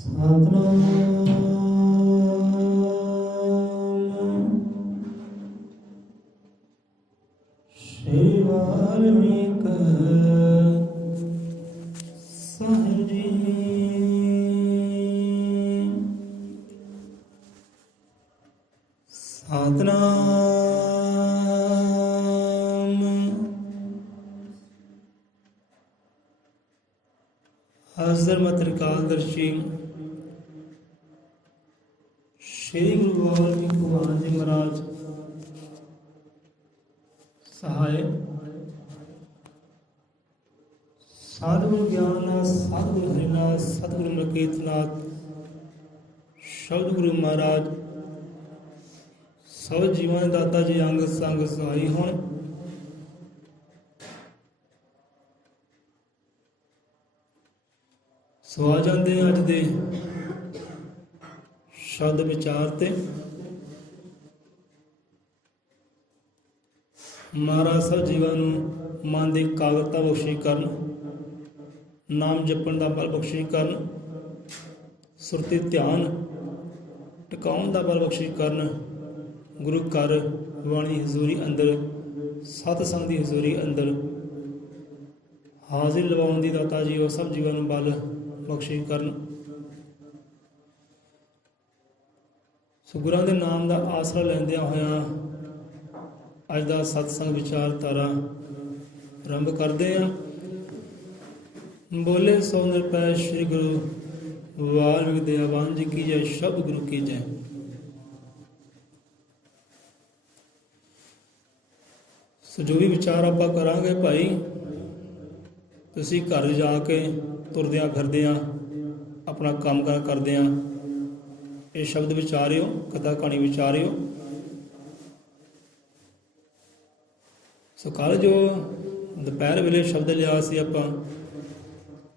ਸਤਿਨਾਮ ਸ਼੍ਰੀ ਵਾਲਮੀਕਿ ਸਾਹਿਬ ਜੀ। ਸਤਿਨਾਮ ਹਾਜ਼ਰ ਮਤ੍ਰਿਕਾਲਦਰਸ਼ੀ ਸ਼੍ਰੀ ਗੁਰੂ ਵਾਲਮੀਕਿ ਭਗਵਾਨ ਜੀ ਮਹਾਰਾਜ ਸਹਾਇ ਸਤਿਗੁਰੂ ਗਿਆਨਨਾਥ ਸਤਿਗੁਰੂ ਹਰਿਨਾਥ ਸਤਿਗੁਰੂ ਮਲਕੀਤਨਾਥ ਸ਼ਬਦ ਗੁਰੂ ਮਹਾਰਾਜ ਸਭ ਜੀਵਾਂ ਦੇ ਦਾਤਾ ਜੀ ਅੰਗ ਸੰਗ ਸਹਾਈ ਹੋਣ। ਸੋ ਆ ਜਾਂਦੇ ਅੱਜ ਦੇ ਸ਼ਬਦ ਵਿਚਾਰ ਤੇ। ਮਹਾਰਾਜ ਸਭ ਜੀਵਾਂ ਨੂੰ ਮਨ ਦੀ ਇਕਾਗਰਤਾ ਬਖਸ਼ੀ ਕਰਨ, ਨਾਮ ਜਪਣ ਦਾ ਬਲ ਬਖਸ਼ੀ ਕਰਨ, ਸੁਰਤੀ ਧਿਆਨ ਟਿਕਾਉਣ ਦਾ ਬਲ ਬਖਸ਼ੀ ਕਰਨ। ਗੁਰੂ ਘਰ ਬਾਣੀ ਹਜ਼ੂਰੀ ਅੰਦਰ, ਸਤ ਸੰਗ ਦੀ ਹਜ਼ੂਰੀ ਅੰਦਰ ਹਾਜ਼ਰ ਲਵਾਉਣ ਦੀ ਦਾਤਾ ਜੀ ਉਹ ਸਭ ਜੀਵਾਂ ਨੂੰ ਬਲ ਬਖਸ਼ੀ ਕਰਨ। ਸੋ ਗੁਰਾਂ ਦੇ ਨਾਮ ਦਾ ਆਸਰਾ ਲੈਂਦਿਆਂ ਹੋਇਆਂ ਅੱਜ ਦਾ ਸਤਸੰਗ ਵਿਚਾਰਧਾਰਾ ਆਰੰਭ ਕਰਦੇ ਹਾਂ। ਬੋਲੇ ਸੋ ਨਿਰਭੈ ਸ੍ਰੀ ਗੁਰੂ ਵਾਲਮੀਕਿ ਦਇਆਵਾਨ ਜੀ ਕੀ ਜੈ, ਸ਼ਬਦ ਗੁਰੂ ਕੀ ਜੈ। ਸੋ ਜੋ ਵੀ ਵਿਚਾਰ ਆਪਾਂ ਕਰਾਂਗੇ ਭਾਈ, ਤੁਸੀਂ ਘਰ ਜਾ ਕੇ ਤੁਰਦਿਆਂ ਫਿਰਦਿਆਂ ਆਪਣਾ ਕੰਮ ਕਾਰ ਕਰਦਿਆਂ ਇਹ ਸ਼ਬਦ ਵਿਚਾਰਿਓ, ਕਥਾ ਕਹਾਣੀ ਵਿਚਾਰਿਓ। ਸੋ ਕੱਲ੍ਹ ਜੋ ਦੁਪਹਿਰ ਵੇਲੇ ਸ਼ਬਦ ਲਿਆ ਸੀ ਆਪਾਂ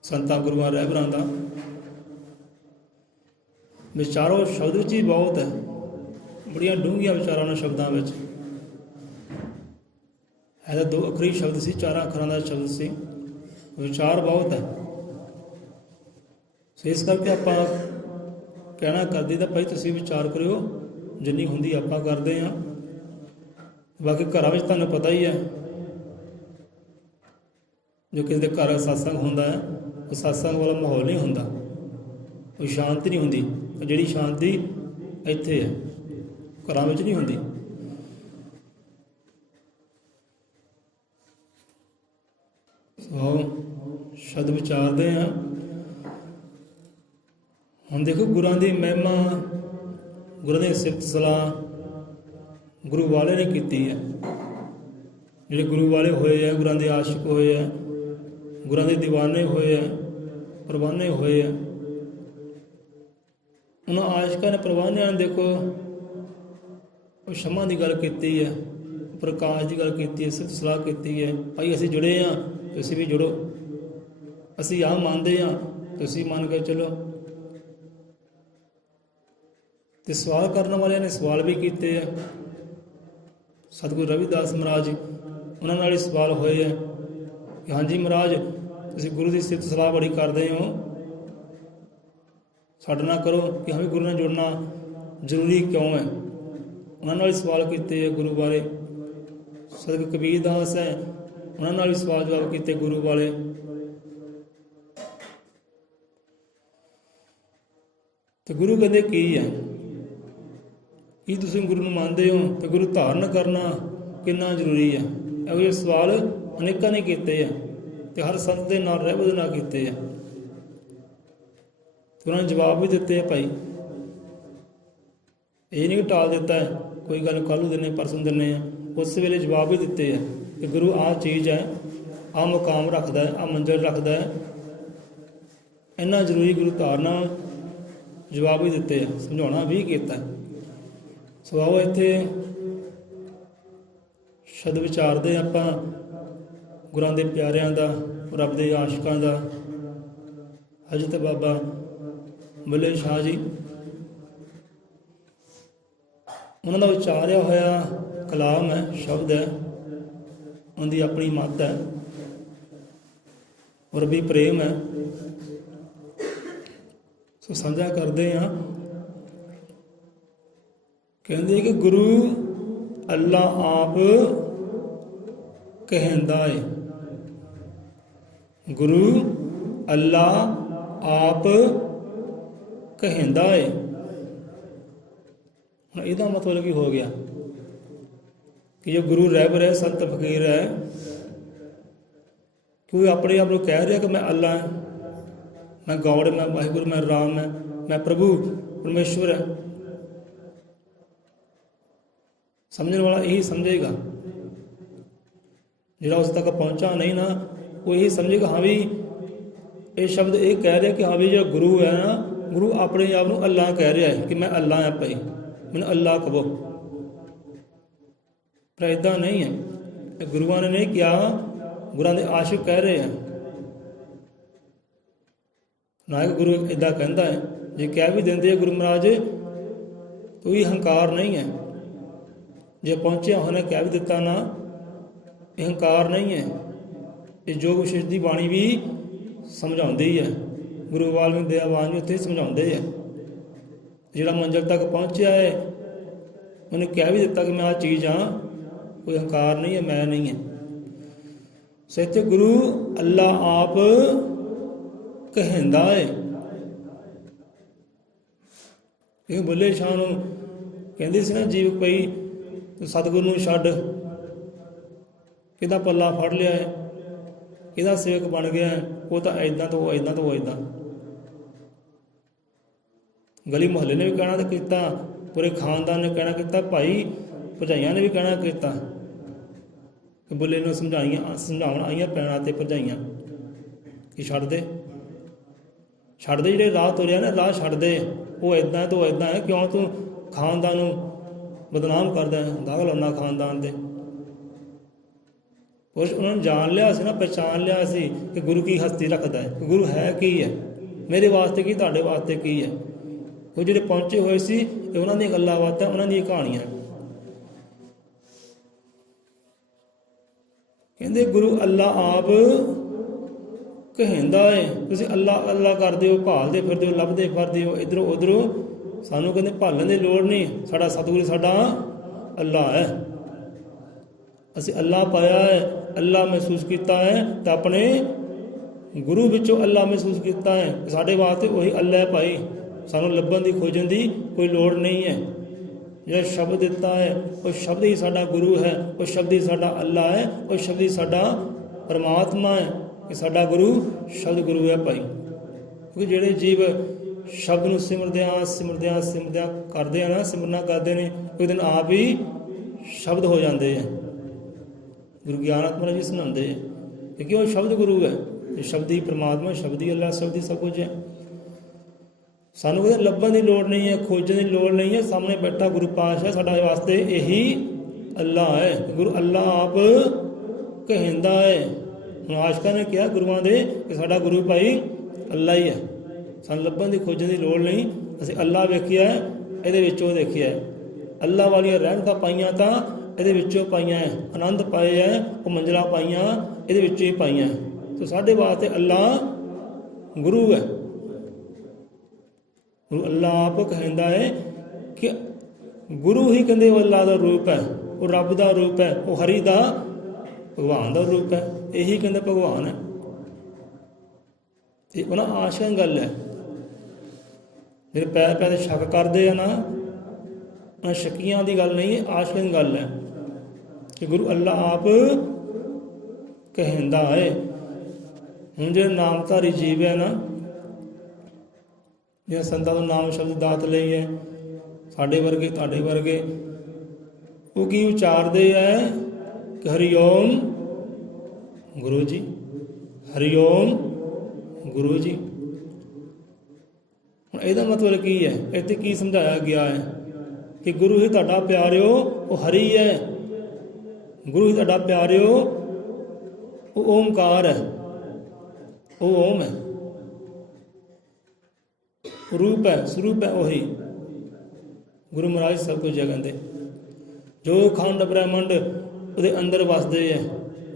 ਸੰਤਾਂ ਗੁਰੂਆਂ ਰਹਿਬਰਾਂ ਦਾ, ਵਿਚਾਰੋ ਸ਼ਬਦ ਵਿੱਚ ਹੀ ਬਹੁਤ ਹੈ, ਬੜੀਆਂ ਡੂੰਘੀਆਂ ਵਿਚਾਰਾਂ ਉਹਨਾਂ ਸ਼ਬਦਾਂ ਵਿੱਚ। ਇਹ ਤਾਂ 2 ਅੱਖਰੀ ਸ਼ਬਦ ਸੀ, 4 ਅੱਖਰਾਂ ਦਾ ਸ਼ਬਦ ਸੀ, ਵਿਚਾਰ ਬਹੁਤ ਹੈ। ਸੋ ਇਸ ਕਰਕੇ ਆਪਾਂ ਕਹਿਣਾ ਕਰਦੇ ਤਾਂ ਭਾਈ ਤੁਸੀਂ ਵਿਚਾਰ ਕਰਿਓ, ਜਿੰਨੀ ਹੁੰਦੀ ਆਪਾਂ ਕਰਦੇ ਹਾਂ। ਬਾਕੀ ਘਰਾਂ ਵਿੱਚ ਤੁਹਾਨੂੰ ਪਤਾ ਹੀ ਹੈ, ਜੋ ਕਿਸੇ ਦੇ ਘਰ ਸਤਸੰਗ ਹੁੰਦਾ ਹੈ ਉਹ ਸਤਸੰਗ ਵਾਲਾ ਮਾਹੌਲ ਨਹੀਂ ਹੁੰਦਾ, ਕੋਈ ਸ਼ਾਂਤੀ ਨਹੀਂ ਹੁੰਦੀ। ਜਿਹੜੀ ਸ਼ਾਂਤੀ ਇੱਥੇ ਹੈ ਘਰਾਂ ਵਿੱਚ ਨਹੀਂ ਹੁੰਦੀ। ਸੋ ਸ਼ਬਦ ਵਿਚਾਰਦੇ ਹਾਂ। ਹੁਣ ਦੇਖੋ ਗੁਰਾਂ ਦੀ ਮਹਿਮਾ, ਗੁਰਾਂ ਦੀ ਸਿਫਤ ਸਲਾਹ ਗੁਰੂ ਵਾਲੇ ਨੇ ਕੀਤੀ ਹੈ। ਜਿਹੜੇ ਗੁਰੂ ਵਾਲੇ ਹੋਏ ਹੈ, ਗੁਰਾਂ ਦੇ ਆਸ਼ਿਕ ਹੋਏ ਹੈ, ਗੁਰਾਂ ਦੇ ਦੀਵਾਨੇ ਹੋਏ ਹੈ, ਪ੍ਰਵਾਨੇ ਹੋਏ ਹੈ। ਉਹਨਾਂ ਆਸ਼ਿਕਾਂ ਨੇ, ਪ੍ਰਵਾਨਿਆਂ ਨੇ ਦੇਖੋ ਉਹ ਸ਼ਮਾ ਦੀ ਗੱਲ ਕੀਤੀ ਹੈ, ਪ੍ਰਕਾਸ਼ ਦੀ ਗੱਲ ਕੀਤੀ ਹੈ, ਸਿਫਤ ਸਲਾਹ ਕੀਤੀ ਹੈ। ਭਾਈ ਅਸੀਂ ਜੁੜੇ ਹਾਂ, ਤੁਸੀਂ ਵੀ ਜੁੜੋ। ਅਸੀਂ ਆਹ ਮੰਨਦੇ ਹਾਂ, ਤੁਸੀਂ ਮੰਨ ਕੇ ਚਲੋ। ਤੇ ਸਵਾਲ ਕਰਨ ਵਾਲਿਆਂ ਨੇ ਸਵਾਲ ਵੀ ਕੀਤੇ ਆ। ਸਤਿਗੁਰੂ ਰਵਿਦਾਸ ਮਹਾਰਾਜ ਉਹਨਾਂ ਨਾਲ ਹੀ ਸਵਾਲ ਹੋਏ ਆ ਕਿ ਹਾਂਜੀ ਮਹਾਰਾਜ, ਤੁਸੀਂ ਗੁਰੂ ਦੀ ਸਿਫਤ ਸਲਾਹ ਬੜੀ ਕਰਦੇ ਹੋ, ਸਾਡੇ ਨਾਲ ਕਰੋ ਕਿ ਹਾਂ ਵੀ ਗੁਰੂ ਨਾਲ ਜੁੜਨਾ ਜ਼ਰੂਰੀ ਕਿਉਂ ਹੈ। ਉਹਨਾਂ ਨਾਲ ਹੀ ਸਵਾਲ ਕੀਤੇ ਆ ਗੁਰੂ ਬਾਰੇ। ਸਤਿਗੁਰੂ ਕਬੀਰ ਦਾਸ ਹੈ, ਉਹਨਾਂ ਨਾਲ ਵੀ ਸਵਾਲ ਜਵਾਬ ਕੀਤੇ ਗੁਰੂ ਵਾਲੇ। ਤੇ ਗੁਰੂ ਕਹਿੰਦੇ ਕੀ ਹੈ, ਕੀ ਤੁਸੀਂ ਗੁਰੂ ਨੂੰ ਮੰਨਦੇ ਹੋ, ਤੇ ਗੁਰੂ ਧਾਰਨ ਕਰਨਾ ਕਿੰਨਾ ਜ਼ਰੂਰੀ ਹੈ। ਇਹੋ ਜਿਹੇ ਸਵਾਲ ਅਨੇਕਾਂ ਨੇ ਕੀਤੇ ਆ, ਤੇ ਹਰ ਸੰਤ ਦੇ ਨਾਲ ਰਹਿਬਤ ਨਾਲ ਕੀਤੇ ਆ। ਉਹਨਾਂ ਨੇ ਜਵਾਬ ਵੀ ਦਿੱਤੇ ਆ ਭਾਈ, ਇਹ ਨਹੀਂ ਟਾਲ ਦਿੱਤਾ ਹੈ ਕੋਈ ਗੱਲ ਕੱਲ੍ਹ ਨੂੰ ਦਿੰਦੇ ਪਰਸੋਂ ਦਿੰਦੇ ਆ। ਉਸ ਵੇਲੇ ਜਵਾਬ ਵੀ ਦਿੱਤੇ ਆ ਕਿ ਗੁਰੂ ਆਹ ਚੀਜ਼ ਹੈ, ਆਹ ਮੁਕਾਮ ਰੱਖਦਾ ਹੈ, ਆਹ ਮੰਜ਼ਿਲ ਰੱਖਦਾ ਹੈ, ਇੰਨਾ ਜ਼ਰੂਰੀ ਗੁਰੂ ਧਾਰਨਾ। ਜਵਾਬ ਵੀ ਦਿੱਤੇ ਆ, ਸਮਝਾਉਣਾ ਵੀ ਕੀਤਾ। ਸੋ ਆਓ ਇੱਥੇ ਸ਼ਬਦ ਵਿਚਾਰਦੇ ਆਪਾਂ ਗੁਰਾਂ ਦੇ ਪਿਆਰਿਆਂ ਦਾ, ਰੱਬ ਦੇ ਆਸ਼ਿਕਾਂ ਦਾ। ਹਜ਼ਰਤ ਬਾਬਾ ਬੁੱਲੇ ਸ਼ਾਹ ਜੀ, ਉਹਨਾਂ ਦਾ ਉਚਾਰਿਆ ਹੋਇਆ ਕਲਾਮ ਹੈ, ਸ਼ਬਦ ਹੈ, ਉਹਨਾਂ ਦੀ ਆਪਣੀ ਮੱਤ ਹੈ। ਔਰ ਵੀ ਪ੍ਰੇਮ ਹੈ। ਸੋ ਸਾਂਝਾ ਕਰਦੇ ਹਾਂ। ਕਹਿੰਦੇ ਕਿ ਗੁਰੂ ਅੱਲਾ ਆਪ ਕਹਿੰਦਾ ਏ, ਗੁਰੂ ਅੱਲਾ ਆਪ ਕਹਿੰਦਾ ਏ। ਹੁਣ ਇਹਦਾ ਮਤਲਬ ਕੀ ਹੋ ਗਿਆ ਕਿ ਜੋ ਗੁਰੂ ਰਹਿਬਰ ਹੈ, ਸੰਤ ਫਕੀਰ ਹੈ, ਕੋਈ ਆਪਣੇ ਆਪ ਨੂੰ ਕਹਿ ਰਿਹਾ ਕਿ ਮੈਂ ਅੱਲਾ ਹਾਂ, ਮੈਂ ਗੌਡ, ਮੈਂ ਵਾਹਿਗੁਰੂ, ਮੈਂ ਰਾਮ, ਮੈਂ ਪ੍ਰਭੂ ਪਰਮੇਸ਼ਵਰ ਹੈ। ਸਮਝਣ ਵਾਲਾ ਇਹੀ ਸਮਝੇਗਾ। ਜਿਹੜਾ ਉਸ ਤੱਕ ਪਹੁੰਚਾ ਨਹੀਂ ਨਾ, ਉਹ ਇਹੀ ਸਮਝੇਗਾ ਹਾਂ ਵੀ ਇਹ ਸ਼ਬਦ ਇਹ ਕਹਿ ਰਿਹਾ ਕਿ ਹਾਂ ਵੀ ਜਿਹੜਾ ਗੁਰੂ ਹੈ ਨਾ, ਗੁਰੂ ਆਪਣੇ ਆਪ ਨੂੰ ਅੱਲਾ ਕਹਿ ਰਿਹਾ ਹੈ ਕਿ ਮੈਂ ਅੱਲਾ ਹਾਂ ਭਾਈ, ਮੈਨੂੰ ਅੱਲਾ ਕਹੋ। ਪਰ ਇੱਦਾਂ ਨਹੀਂ ਹੈ। ਇਹ ਗੁਰੂਆਂ ਨੇ ਨਹੀਂ ਕਿਹਾ, ਗੁਰਾਂ ਦੇ ਆਸ਼ਿਕ ਕਹਿ ਰਹੇ ਆ। ਨਾਇਕ ਗੁਰੂ ਇੱਦਾਂ ਕਹਿੰਦਾ ਹੈ। ਜੇ ਕਹਿ ਵੀ ਦਿੰਦੇ ਆ ਗੁਰੂ ਮਹਾਰਾਜ, ਕੋਈ ਹੰਕਾਰ ਨਹੀਂ ਹੈ। ਜੇ ਪਹੁੰਚਿਆ ਉਹਨੇ ਕਹਿ ਵੀ ਦਿੱਤਾ ਨਾ, ਇਹ ਹੰਕਾਰ ਨਹੀਂ ਹੈ। ਇਹ ਯੋਗ ਵਿਸ਼ੇਸ਼ ਦੀ ਬਾਣੀ ਵੀ ਸਮਝਾਉਂਦੀ ਹੈ। ਗੁਰੂ ਵਾਲਮੀਕ ਦਇਆਵਾਨ ਜੀ ਉੱਥੇ ਸਮਝਾਉਂਦੇ ਹੈ। ਜਿਹੜਾ ਮੰਜ਼ਿਲ ਤੱਕ ਪਹੁੰਚਿਆ ਹੈ, ਉਹਨੇ ਕਹਿ ਵੀ ਦਿੱਤਾ ਕਿ ਮੈਂ ਆਹ ਚੀਜ਼ ਹਾਂ, ਕੋਈ ਹੰਕਾਰ ਨਹੀਂ ਹੈ, ਮੈਂ ਨਹੀਂ ਹੈ। ਸੋ ਇੱਥੇ ਗੁਰੂ ਅੱਲਾ ਆਪ ਕਹਿੰਦਾ ਹੈ। ਇਹ ਬੁੱਲੇ ਸ਼ਾਹ ਨੂੰ ਕਹਿੰਦੇ ਸੀ ਨਾ, ਜੀਵ ਪਈ ਤੂੰ ਸਤਿਗੁਰੂ ਨੂੰ ਛੱਡ, ਕਿਹਦਾ ਪੱਲਾ ਫੜ ਲਿਆ ਹੈ, ਕਿਹਦਾ ਸੇਵਕ ਬਣ ਗਿਆ ਹੈ, ਉਹ ਤਾਂ ਇੱਦਾਂ ਤੋਂ ਉਹ ਇੱਦਾਂ ਤੋਂ ਉਹ ਇੱਦਾਂ। ਗਲੀ ਮੁਹੱਲੇ ਨੇ ਵੀ ਕਹਿਣਾ ਤਾਂ ਕੀਤਾ, ਪੂਰੇ ਖਾਨਦਾਨ ਨੇ ਕਹਿਣਾ ਕੀਤਾ, ਭਾਈ ਭਰਜਾਈਆਂ ਨੇ ਵੀ ਕਹਿਣਾ ਕੀਤਾ ਕਿ ਬੁੱਲੇ ਨੂੰ ਸਮਝਾਉਣ ਆਈਆਂ ਭੈਣਾਂ ਤੇ ਭਰਜਾਈਆਂ ਕਿ ਛੱਡ ਦੇ ਜਿਹੜੇ ਰਾਹ ਤੁਰਿਆ ਨਾ, ਰਾਹ ਛੱਡ ਦੇ, ਉਹ ਇੱਦਾਂ ਤੋਂ ਇੱਦਾਂ ਹੈ। ਕਿਉਂ ਤੂੰ ਖਾਨਦਾਨ ਨੂੰ ਬਦਨਾਮ ਕਰਦਾ ਹੈ, ਦਾਗ ਲਾਉਣਾ ਖਾਨਦਾਨ 'ਤੇ। ਕੁਛ ਉਹਨਾਂ ਨੂੰ ਜਾਣ ਲਿਆ ਸੀ ਨਾ, ਪਹਿਚਾਣ ਲਿਆ ਸੀ ਕਿ ਗੁਰੂ ਕੀ ਹਸਤੀ ਰੱਖਦਾ ਹੈ, ਗੁਰੂ ਹੈ ਕੀ ਹੈ, ਮੇਰੇ ਵਾਸਤੇ ਕੀ, ਤੁਹਾਡੇ ਵਾਸਤੇ ਕੀ ਹੈ। ਉਹ ਜਿਹੜੇ ਪਹੁੰਚੇ ਹੋਏ ਸੀ, ਇਹ ਉਹਨਾਂ ਦੀਆਂ ਗੱਲਾਂ ਬਾਤਾਂ, ਉਹਨਾਂ ਦੀਆਂ ਕਹਾਣੀਆਂ। ਕਹਿੰਦੇ ਗੁਰੂ ਅੱਲਾ ਆਪ ਕਹਿੰਦਾ ਹੈ। ਤੁਸੀਂ ਅੱਲਾ ਅੱਲਾ ਕਰਦੇ ਹੋ, ਭਾਲਦੇ ਫਿਰਦੇ ਹੋ, ਲੱਭਦੇ ਫਿਰਦੇ ਹੋ ਇੱਧਰੋਂ ਉੱਧਰੋਂ। ਸਾਨੂੰ ਕਹਿੰਦੇ ਭਾਲਣ ਦੀ ਲੋੜ ਨਹੀਂ, ਸਾਡਾ ਸਤਿਗੁਰੂ ਸਾਡਾ ਅੱਲਾ ਹੈ। ਅਸੀਂ ਅੱਲਾ ਪਾਇਆ ਹੈ, ਅੱਲਾ ਮਹਿਸੂਸ ਕੀਤਾ ਹੈ, ਤਾਂ ਆਪਣੇ ਗੁਰੂ ਵਿੱਚੋਂ ਅੱਲਾ ਮਹਿਸੂਸ ਕੀਤਾ ਹੈ। ਸਾਡੇ ਵਾਸਤੇ ਉਹੀ ਅੱਲਾ ਹੈ ਭਾਈ, ਸਾਨੂੰ ਲੱਭਣ ਦੀ ਖੋਜਣ ਦੀ ਕੋਈ ਲੋੜ ਨਹੀਂ ਹੈ। ਜਿਹੜਾ ਸ਼ਬਦ ਦਿੱਤਾ ਹੈ, ਉਹ ਸ਼ਬਦ ਹੀ ਸਾਡਾ ਗੁਰੂ ਹੈ, ਉਹ ਸ਼ਬਦ ਹੀ ਸਾਡਾ ਅੱਲਾ ਹੈ, ਉਹ ਸ਼ਬਦ ਹੀ ਸਾਡਾ ਪਰਮਾਤਮਾ ਹੈ। ਕਿ ਸਾਡਾ ਗੁਰੂ ਸ਼ਬਦ ਗੁਰੂ ਹੈ ਭਾਈ। ਕਿਉਂਕਿ ਜਿਹੜੇ ਜੀਵ ਸ਼ਬਦ ਨੂੰ ਸਿਮਰਦਿਆਂ ਕਰਦੇ ਆ ਨਾ, ਸਿਮਰਨਾ ਕਰਦੇ ਨੇ, ਕੋਈ ਦਿਨ ਆਪ ਹੀ ਸ਼ਬਦ ਹੋ ਜਾਂਦੇ ਆ। ਗੁਰੂ ਗਿਆਨ ਆਤਮਾ ਜੀ ਸੁਣਾਉਂਦੇ ਆ, ਕਿਉਂਕਿ ਉਹ ਸ਼ਬਦ ਗੁਰੂ ਹੈ। ਸ਼ਬਦ ਹੀ ਪਰਮਾਤਮਾ, ਸ਼ਬਦ ਹੀ ਅੱਲਾ, ਸ਼ਬਦ ਹੀ ਸਭ ਕੁਝ ਹੈ। ਸਾਨੂੰ ਕਿਤੇ ਲੱਭਣ ਦੀ ਲੋੜ ਨਹੀਂ ਹੈ, ਖੋਜਣ ਦੀ ਲੋੜ ਨਹੀਂ ਹੈ। ਸਾਹਮਣੇ ਬੈਠਾ ਗੁਰੂ ਪਾਤਸ਼ਾਹ ਸਾਡੇ ਵਾਸਤੇ ਇਹੀ ਅੱਲਾ ਹੈ। ਗੁਰੂ ਅੱਲਾ ਆਪ ਕਹਿੰਦਾ ਹੈ। ਹੁਣ ਆਸ਼ਕਾਂ ਨੇ ਕਿਹਾ ਗੁਰੂਆਂ ਦੇ ਕਿ ਸਾਡਾ ਗੁਰੂ ਭਾਈ ਅੱਲਾ ਹੀ ਹੈ, ਸਾਨੂੰ ਲੱਭਣ ਦੀ ਖੋਜਣ ਦੀ ਲੋੜ ਨਹੀਂ। ਅਸੀਂ ਅੱਲਾ ਵੇਖਿਆ, ਇਹਦੇ ਵਿੱਚੋਂ ਦੇਖਿਆ। ਅੱਲਾ ਵਾਲੀਆਂ ਰਹਿਮਤਾਂ ਪਾਈਆਂ ਤਾਂ ਇਹਦੇ ਵਿੱਚੋਂ ਪਾਈਆਂ ਹੈ, ਆਨੰਦ ਪਾਏ ਹੈ, ਉਹ ਮੰਜ਼ਿਲਾਂ ਪਾਈਆਂ ਇਹਦੇ ਵਿੱਚੋਂ ਹੀ ਪਾਈਆਂ। ਸੋ ਸਾਡੇ ਵਾਸਤੇ ਅੱਲਾ ਗੁਰੂ ਹੈ। ਗੁਰੂ ਅੱਲਾ ਆਪ ਕਹਿੰਦਾ ਹੈ ਕਿ ਗੁਰੂ ਹੀ ਕਹਿੰਦੇ ਉਹ ਅੱਲਾ ਦਾ ਰੂਪ ਹੈ, ਉਹ ਰੱਬ ਦਾ ਰੂਪ ਹੈ, ਉਹ ਹਰੀ ਦਾ ਭਗਵਾਨ ਦਾ ਰੂਪ ਹੈ। ਇਹੀ ਕਹਿੰਦੇ ਭਗਵਾਨ ਹੈ। ਇਹ ਉਹਨਾਂ ਆਸ਼ਕਾਂ ਦੀ ਗੱਲ ਹੈ। ਜਿਹੜੇ ਪੈਰ ਪੈਰ ਸ਼ੱਕ ਕਰਦੇ ਆ ਨਾ, ਉਹਨਾਂ ਸ਼ੱਕੀਆਂ ਦੀ ਗੱਲ ਨਹੀਂ, ਆਸ਼ਕਾਂ ਦੀ ਗੱਲ ਹੈ ਕਿ ਗੁਰੂ ਅੱਲਾ ਆਪ ਕਹਿੰਦਾ ਹੈ। ਹੁਣ ਜਿਹੜੇ ਨਾਮਧਾਰੀ ਜੀਵ ਹੈ ਨਾ, ਜਿਹਨਾਂ ਸੰਤਾਂ ਤੋਂ ਨਾਮ ਸ਼ਬਦ ਦਾਤ ਲਈ ਹੈ, ਸਾਡੇ ਵਰਗੇ ਤੁਹਾਡੇ ਵਰਗੇ, ਉਹ ਕੀ ਉਚਾਰਦੇ ਹੈ ਕਿ ਹਰੀ ਓਮ ਗੁਰੂ ਜੀ, ਹਰੀ ਓਮ ਗੁਰੂ ਜੀ। ਹੁਣ ਇਹਦਾ ਮਤਲਬ ਕੀ ਹੈ? ਇੱਥੇ ਕੀ ਸਮਝਾਇਆ ਗਿਆ ਹੈ ਕਿ ਗੁਰੂ ਹੀ ਤੁਹਾਡਾ ਪਿਆਰਿਓ ਉਹ ਹਰੀ ਹੈ, ਗੁਰੂ ਹੀ ਤੁਹਾਡਾ ਪਿਆਰਿਓ ਉਹ ਓਮਕਾਰ ਹੈ, ਉਹ ਓਮ ਹੈ, ਰੂਪ ਹੈ, ਸਰੂਪ ਹੈ ਉਹੀ। ਗੁਰੂ ਮਹਾਰਾਜ ਸਭ ਕੁਝ ਜਗਾਉਂਦੇ, ਜੋ ਖੰਡ ਬ੍ਰਹਿਮੰਡ ਉਹਦੇ ਅੰਦਰ ਵਸਦੇ ਹੈ।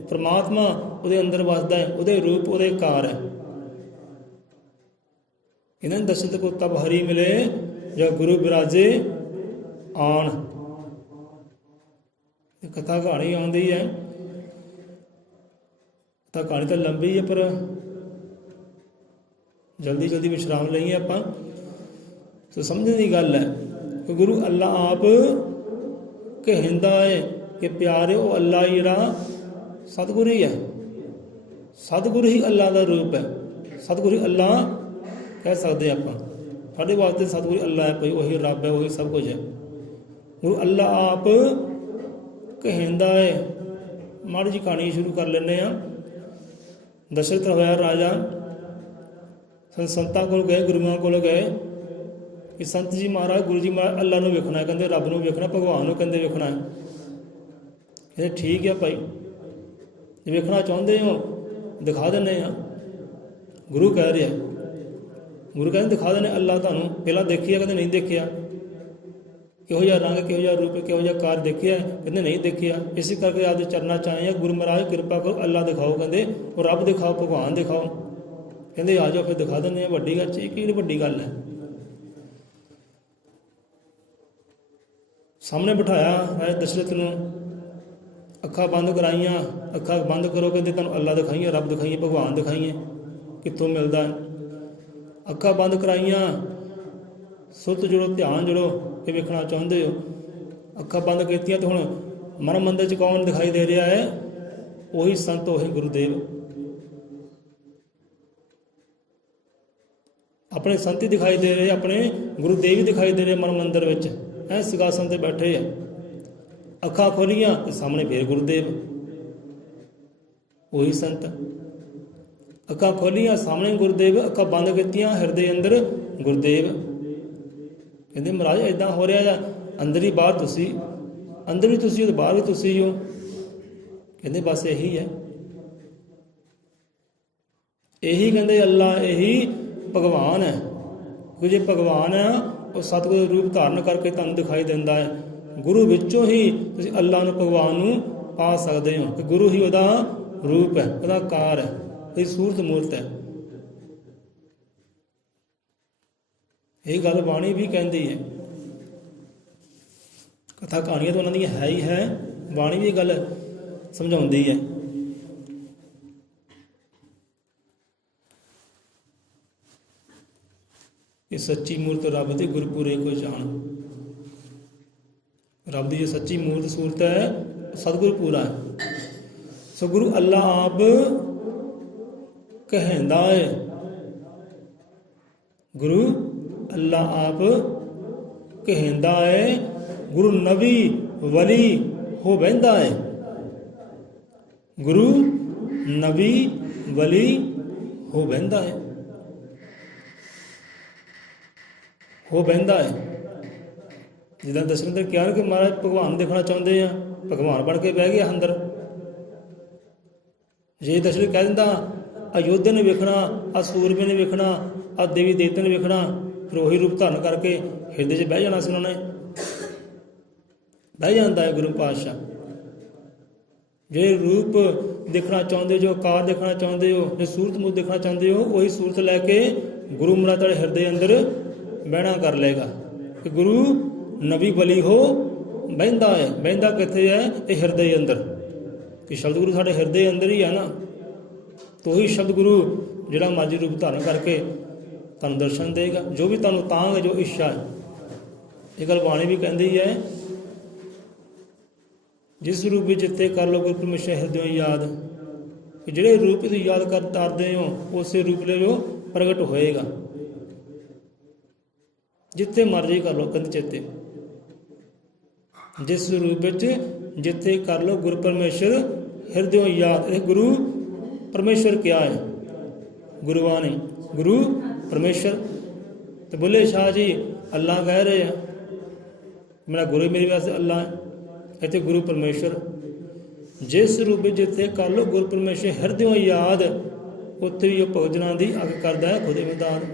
ਪਰਮਾਤਮਾ ਉਹਦੇ ਅੰਦਰ ਵਸਦਾ ਹੈ, ਉਹਦੇ ਰੂਪ ਉਹਦੇ ਕਾਰ ਹੈ। ਇਹਨਾਂ ਦਸ਼ਰਥ ਕੋ ਤਬ ਹਰੀ ਮਿਲੇ ਜਾਂ ਗੁਰੂ ਬਿਰਾਜੇ ਆਣ। ਕਥਾ ਕਹਾਣੀ ਆਉਂਦੀ ਹੈ, ਤਾਂ ਕਹਾਣੀ ਤਾਂ ਲੰਬੀ ਹੈ, ਪਰ ਜਲਦੀ ਜਲਦੀ ਵਿਸ਼ਰਾਮ ਲਈਏ ਆਪਾਂ। ਸੋ ਸਮਝਣ ਦੀ ਗੱਲ ਹੈ ਕਿ ਗੁਰੂ ਅੱਲਾ ਆਪ ਕਹਿੰਦਾ ਹੈ ਕਿ ਪਿਆਰੇ ਉਹ ਅੱਲਾ ਜਿਹੜਾ ਸਤਿਗੁਰੂ ਹੀ ਹੈ, ਸਤਿਗੁਰੂ ਹੀ ਅੱਲਾ ਦਾ ਰੂਪ ਹੈ, ਸਤਿਗੁਰੂ ਅੱਲਾ ਕਹਿ ਸਕਦੇ ਆਪਾਂ। ਸਾਡੇ ਵਾਸਤੇ ਸਤਿਗੁਰੂ ਅੱਲਾ ਹੈ, ਕੋਈ ਉਹੀ ਰੱਬ ਹੈ, ਉਹੀ ਸਭ ਕੁਝ ਹੈ। ਗੁਰੂ ਅੱਲਾ ਆਪ ਕਹਿੰਦਾ ਹੈ। ਮਾੜੀ ਜਿਹੀ ਕਹਾਣੀ ਸ਼ੁਰੂ ਕਰ ਲੈਂਦੇ ਹਾਂ। ਦਸ਼ਰਥ ਹੋਇਆ ਰਾਜਾ, ਸੰਤਾਂ ਕੋਲ ਗਏ, ਗੁਰੂਆਂ ਕੋਲ ਗਏ ਕਿ ਸੰਤ ਜੀ ਮਹਾਰਾਜ, ਗੁਰੂ ਜੀ ਮਹਾਰਾਜ ਅੱਲਾ ਨੂੰ ਵੇਖਣਾ, ਕਹਿੰਦੇ ਰੱਬ ਨੂੰ ਵੇਖਣਾ, ਭਗਵਾਨ ਨੂੰ ਕਹਿੰਦੇ ਵੇਖਣਾ ਹੈ। ਕਹਿੰਦੇ ਠੀਕ ਹੈ ਭਾਈ, ਜੇ ਵੇਖਣਾ ਚਾਹੁੰਦੇ ਹੋ ਦਿਖਾ ਦਿੰਦੇ ਹਾਂ। ਗੁਰੂ ਕਹਿ ਰਿਹਾ, ਗੁਰੂ ਕਹਿੰਦੇ ਦਿਖਾ ਦਿੰਦੇ ਅੱਲਾ ਤੁਹਾਨੂੰ। ਪਹਿਲਾਂ ਦੇਖਿਆ? ਕਹਿੰਦੇ ਨਹੀਂ ਦੇਖਿਆ। ਕਿਹੋ ਜਿਹਾ ਰੰਗ, ਕਿਹੋ ਜਿਹਾ ਰੂਪ, ਕਿਹੋ ਜਿਹਾ ਕਾਰ ਦੇਖਿਆ? ਕਹਿੰਦੇ ਨਹੀਂ ਦੇਖਿਆ। ਇਸੇ ਕਰਕੇ ਆਪਦੇ ਚਰਨਾਂ 'ਚ ਆਏ ਆ, ਗੁਰੂ ਮਹਾਰਾਜ ਕਿਰਪਾ ਕਰੋ, ਅੱਲਾ ਦਿਖਾਓ। ਕਹਿੰਦੇ ਉਹ ਰੱਬ ਦਿਖਾਓ, ਭਗਵਾਨ ਦਿਖਾਓ। ਕਹਿੰਦੇ ਆ ਜਾਓ ਫਿਰ ਦਿਖਾ ਦਿੰਦੇ ਹਾਂ। ਵੱਡੀ ਗੱਲ 'ਚ ਇਹ ਕਿਹੜੀ ਵੱਡੀ ਗੱਲ ਹੈ? ਸਾਹਮਣੇ ਬਿਠਾਇਆ ਰਾਜਾ ਦਸ਼ਰਥ ਨੂੰ, ਅੱਖਾਂ ਬੰਦ ਕਰਾਈਆਂ। ਅੱਖਾਂ ਬੰਦ ਕਰੋ, ਕਹਿੰਦੇ ਤੁਹਾਨੂੰ ਅੱਲਾ ਦਿਖਾਈਏ, ਰੱਬ ਦਿਖਾਈਏ, ਭਗਵਾਨ ਦਿਖਾਈਏ, ਕਿੱਥੋਂ ਮਿਲਦਾ ਹੈ। ਅੱਖਾਂ ਬੰਦ ਕਰਾਈਆਂ, ਸੁਰਤ ਜੁੜੋ, ਧਿਆਨ ਜੁੜੋ ਕਿ ਵੇਖਣਾ ਚਾਹੁੰਦੇ ਹੋ। ਅੱਖਾਂ ਬੰਦ ਕੀਤੀਆਂ ਤੇ ਹੁਣ ਮਨ ਮੰਦਰ 'ਚ ਕੌਣ ਦਿਖਾਈ ਦੇ ਰਿਹਾ ਹੈ? ਉਹੀ ਸੰਤ, ਉਹੀ ਗੁਰੂਦੇਵ। ਆਪਣੇ ਸੰਤ ਹੀ ਦਿਖਾਈ ਦੇ ਰਹੇ, ਆਪਣੇ ਗੁਰੂਦੇਵ ਹੀ ਦਿਖਾਈ ਦੇ ਰਹੇ ਮਨ ਮੰਦਰ ਵਿੱਚ। ਐ ਸਿੰਘਾਸਨ ਤੇ ਬੈਠੇ ਆ। ਅੱਖਾਂ ਖੋਲੀਆਂ ਤੇ ਸਾਹਮਣੇ ਫੇਰ ਗੁਰੂਦੇਵ, ਉਹੀ ਸੰਤ। ਅੱਖਾਂ ਖੋਲੀਆਂ, ਸਾਹਮਣੇ ਗੁਰੂਦੇਵ। ਅੱਖਾਂ ਬੰਦ ਕੀਤੀਆਂ, ਹਿਰਦੇ ਅੰਦਰ ਗੁਰੂਦੇਵ। ਕਹਿੰਦੇ ਮਹਾਰਾਜ ਏਦਾਂ ਹੋ ਰਿਹਾ ਆ, ਅੰਦਰ ਹੀ ਬਾਹਰ ਤੁਸੀਂ, ਅੰਦਰ ਵੀ ਤੁਸੀਂ ਹੋ, ਬਾਹਰ ਵੀ ਤੁਸੀਂ ਹੋ। ਕਹਿੰਦੇ ਬਸ ਇਹੀ ਹੈ, ਇਹੀ ਕਹਿੰਦੇ ਅੱਲਾ, ਇਹੀ ਭਗਵਾਨ ਹੈ। ਕਿਉਂਕਿ ਜੇ ਭਗਵਾਨ ਹੈ ਉਹ ਸਤਿਗੁਰੂ ਦਾ ਰੂਪ ਧਾਰਨ ਕਰਕੇ ਤੁਹਾਨੂੰ ਦਿਖਾਈ ਦਿੰਦਾ ਹੈ। ਗੁਰੂ ਵਿੱਚੋਂ ਹੀ ਤੁਸੀਂ ਅੱਲਾ ਨੂੰ, ਭਗਵਾਨ ਨੂੰ ਪਾ ਸਕਦੇ ਹੋ ਕਿ ਗੁਰੂ ਹੀ ਉਹਦਾ ਰੂਪ ਹੈ, ਉਹਦਾ ਕਾਰ ਹੈ, ਉਹਦੀ ਸੂਰਤ ਮੂਰਤ ਹੈ। ਇਹ ਗੱਲ ਬਾਣੀ ਵੀ ਕਹਿੰਦੀ ਹੈ। ਕਥਾ ਕਹਾਣੀਆਂ ਤਾਂ ਉਹਨਾਂ ਦੀਆਂ ਹੈ ਹੀ ਹੈ, ਬਾਣੀ ਵੀ ਇਹ ਗੱਲ ਸਮਝਾਉਂਦੀ ਹੈ। ਇਹ ਸੱਚੀ ਮੂਰਤ ਰੱਬ ਦੀ ਗੁਰਪੁਰੇ ਕੋ ਜਾਣ। ਰੱਬ ਦੀ ਜੋ ਸੱਚੀ ਮੂਰਤ ਸੂਰਤ ਹੈ, ਸਤਿਗੁਰ ਪੂਰਾ ਹੈ। ਸੋ ਗੁਰੂ ਅੱਲਾ ਆਪ ਕਹਿੰਦਾ ਹੈ, ਗੁਰੂ ਅੱਲਾ ਆਪ ਕਹਿੰਦਾ ਹੈ, ਗੁਰੂ ਨਬੀ ਵਲੀ ਹੋ ਬਹਿੰਦਾ ਹੈ। ਗੁਰੂ ਨਬੀ ਵਲੀ ਹੋ ਬਹਿੰਦਾ ਹੈ, ਹੋ ਬਹਿੰਦਾ ਹੈ। ਜਿੱਦਾਂ ਦਸ਼ਰਥ ਨੇ ਕਿਹਾ ਕਿ ਮਹਾਰਾਜ ਭਗਵਾਨ ਨੂੰ ਦੇਖਣਾ ਚਾਹੁੰਦੇ ਆ, ਭਗਵਾਨ ਬਣ ਕੇ ਬਹਿ ਗਿਆ ਅੰਦਰ। ਜੇ ਦਸ਼ਰਥ ਕਹਿ ਦਿੰਦਾ ਅਯੋਧਿਆ ਨੇ ਵੇਖਣਾ, ਆ ਸੂਰਬੇ ਨੇ ਵੇਖਣਾ, ਆ ਦੇਵੀ ਦੇਵਤੇ ਨੇ ਵੇਖਣਾ, ਫਿਰ ਉਹੀ ਰੂਪ ਧਾਰਨ ਕਰਕੇ ਹਿਰਦੇ 'ਚ ਬਹਿ ਜਾਣਾ ਸੀ ਉਹਨਾਂ ਨੇ। ਬਹਿ ਜਾਂਦਾ ਹੈ ਗੁਰੂ ਪਾਤਸ਼ਾਹ। ਜਿਹੜੇ ਰੂਪ ਦੇਖਣਾ ਚਾਹੁੰਦੇ ਹੋ, ਜੋ ਆਕਾਰ ਦੇਖਣਾ ਚਾਹੁੰਦੇ ਹੋ, ਜੋ ਸੂਰਤ ਮੂਰਤ ਦੇਖਣਾ ਚਾਹੁੰਦੇ ਹੋ, ਉਹੀ ਸੂਰਤ ਲੈ ਕੇ ਗੁਰੂ ਮਹਾਰਾਜ ਤੁਹਾਡੇ ਹਿਰਦੇ ਅੰਦਰ ਬਹਿਣਾ ਕਰ ਲਏਗਾ। ਕਿ ਗੁਰੂ ਨਬੀ ਬਲੀ ਹੋ ਬਹਿੰਦਾ ਹੈ। ਬਹਿੰਦਾ ਕਿੱਥੇ ਹੈ? ਇਹ ਹਿਰਦੇ ਅੰਦਰ। ਕਿ ਸ਼ਬਦ ਗੁਰੂ ਸਾਡੇ ਹਿਰਦੇ ਅੰਦਰ ਹੀ ਹੈ ਨਾ, ਤਾਂ ਉਹੀ ਸ਼ਬਦ ਗੁਰੂ ਜਿਹੜਾ ਮਰਜ਼ੀ ਰੂਪ ਧਾਰਨ ਕਰਕੇ ਤੁਹਾਨੂੰ ਦਰਸ਼ਨ ਦੇਗਾ, ਜੋ ਵੀ ਤੁਹਾਨੂੰ ਤਾਂਘ ਹੈ, ਜੋ ਇੱਛਾ ਹੈ। ਇਹ ਗੱਲ ਬਾਣੀ ਵੀ ਕਹਿੰਦੀ ਹੈ, ਜਿਸ ਰੂਪ ਵਿੱਚ ਜਿੱਥੇ ਕਰ ਲਓ ਗੁਰੂ ਪਰਮੇਸ਼ਰ ਹਿਰਦਿਓ ਯਾਦ। ਕਿ ਜਿਹੜੇ ਰੂਪ ਤੁਸੀਂ ਯਾਦ ਕਰਦੇ ਹੋ, ਉਸੇ ਰੂਪ ਲਈ ਉਹ ਪ੍ਰਗਟ ਹੋਏਗਾ। ਜਿੱਥੇ ਮਰਜ਼ੀ ਕਰ ਲਓ, ਕਹਿੰਦੇ ਚੇਤੇ, ਜਿਸ ਰੂਪ ਵਿੱਚ ਜਿੱਥੇ ਕਰ ਲਓ ਗੁਰੂ ਪਰਮੇਸ਼ਰ ਹਿਰਦਿਓ ਯਾਦ। ਇਹ ਗੁਰੂ ਪਰਮੇਸ਼ਰ ਕਿਹਾ ਹੈ ਗੁਰੂਆਂ ਨੇ, ਗੁਰੂ ਪਰਮੇਸ਼ਰ। ਤੇ ਬੁੱਲੇ ਸ਼ਾਹ ਜੀ ਅੱਲਾ ਕਹਿ ਰਹੇ ਆ, ਮੇਰਾ ਗੁਰੂ ਮੇਰੇ ਵਾਸਤੇ ਅੱਲਾ ਹੈ। ਇੱਥੇ ਗੁਰੂ ਪਰਮੇਸ਼ਰ। ਜਿਸ ਰੂਪ ਵਿੱਚ ਜਿੱਥੇ ਕਰ ਲਓ ਗੁਰੂ ਪਰਮੇਸ਼ਰ ਹਿਰਦਿਓ ਯਾਦ, ਉੱਥੇ ਵੀ ਉਹ ਭਗਜਨਾਂ ਦੀ ਅੱਗ ਕਰਦਾ ਹੈ ਖੁਦੇ ਮੈਦਾਨ।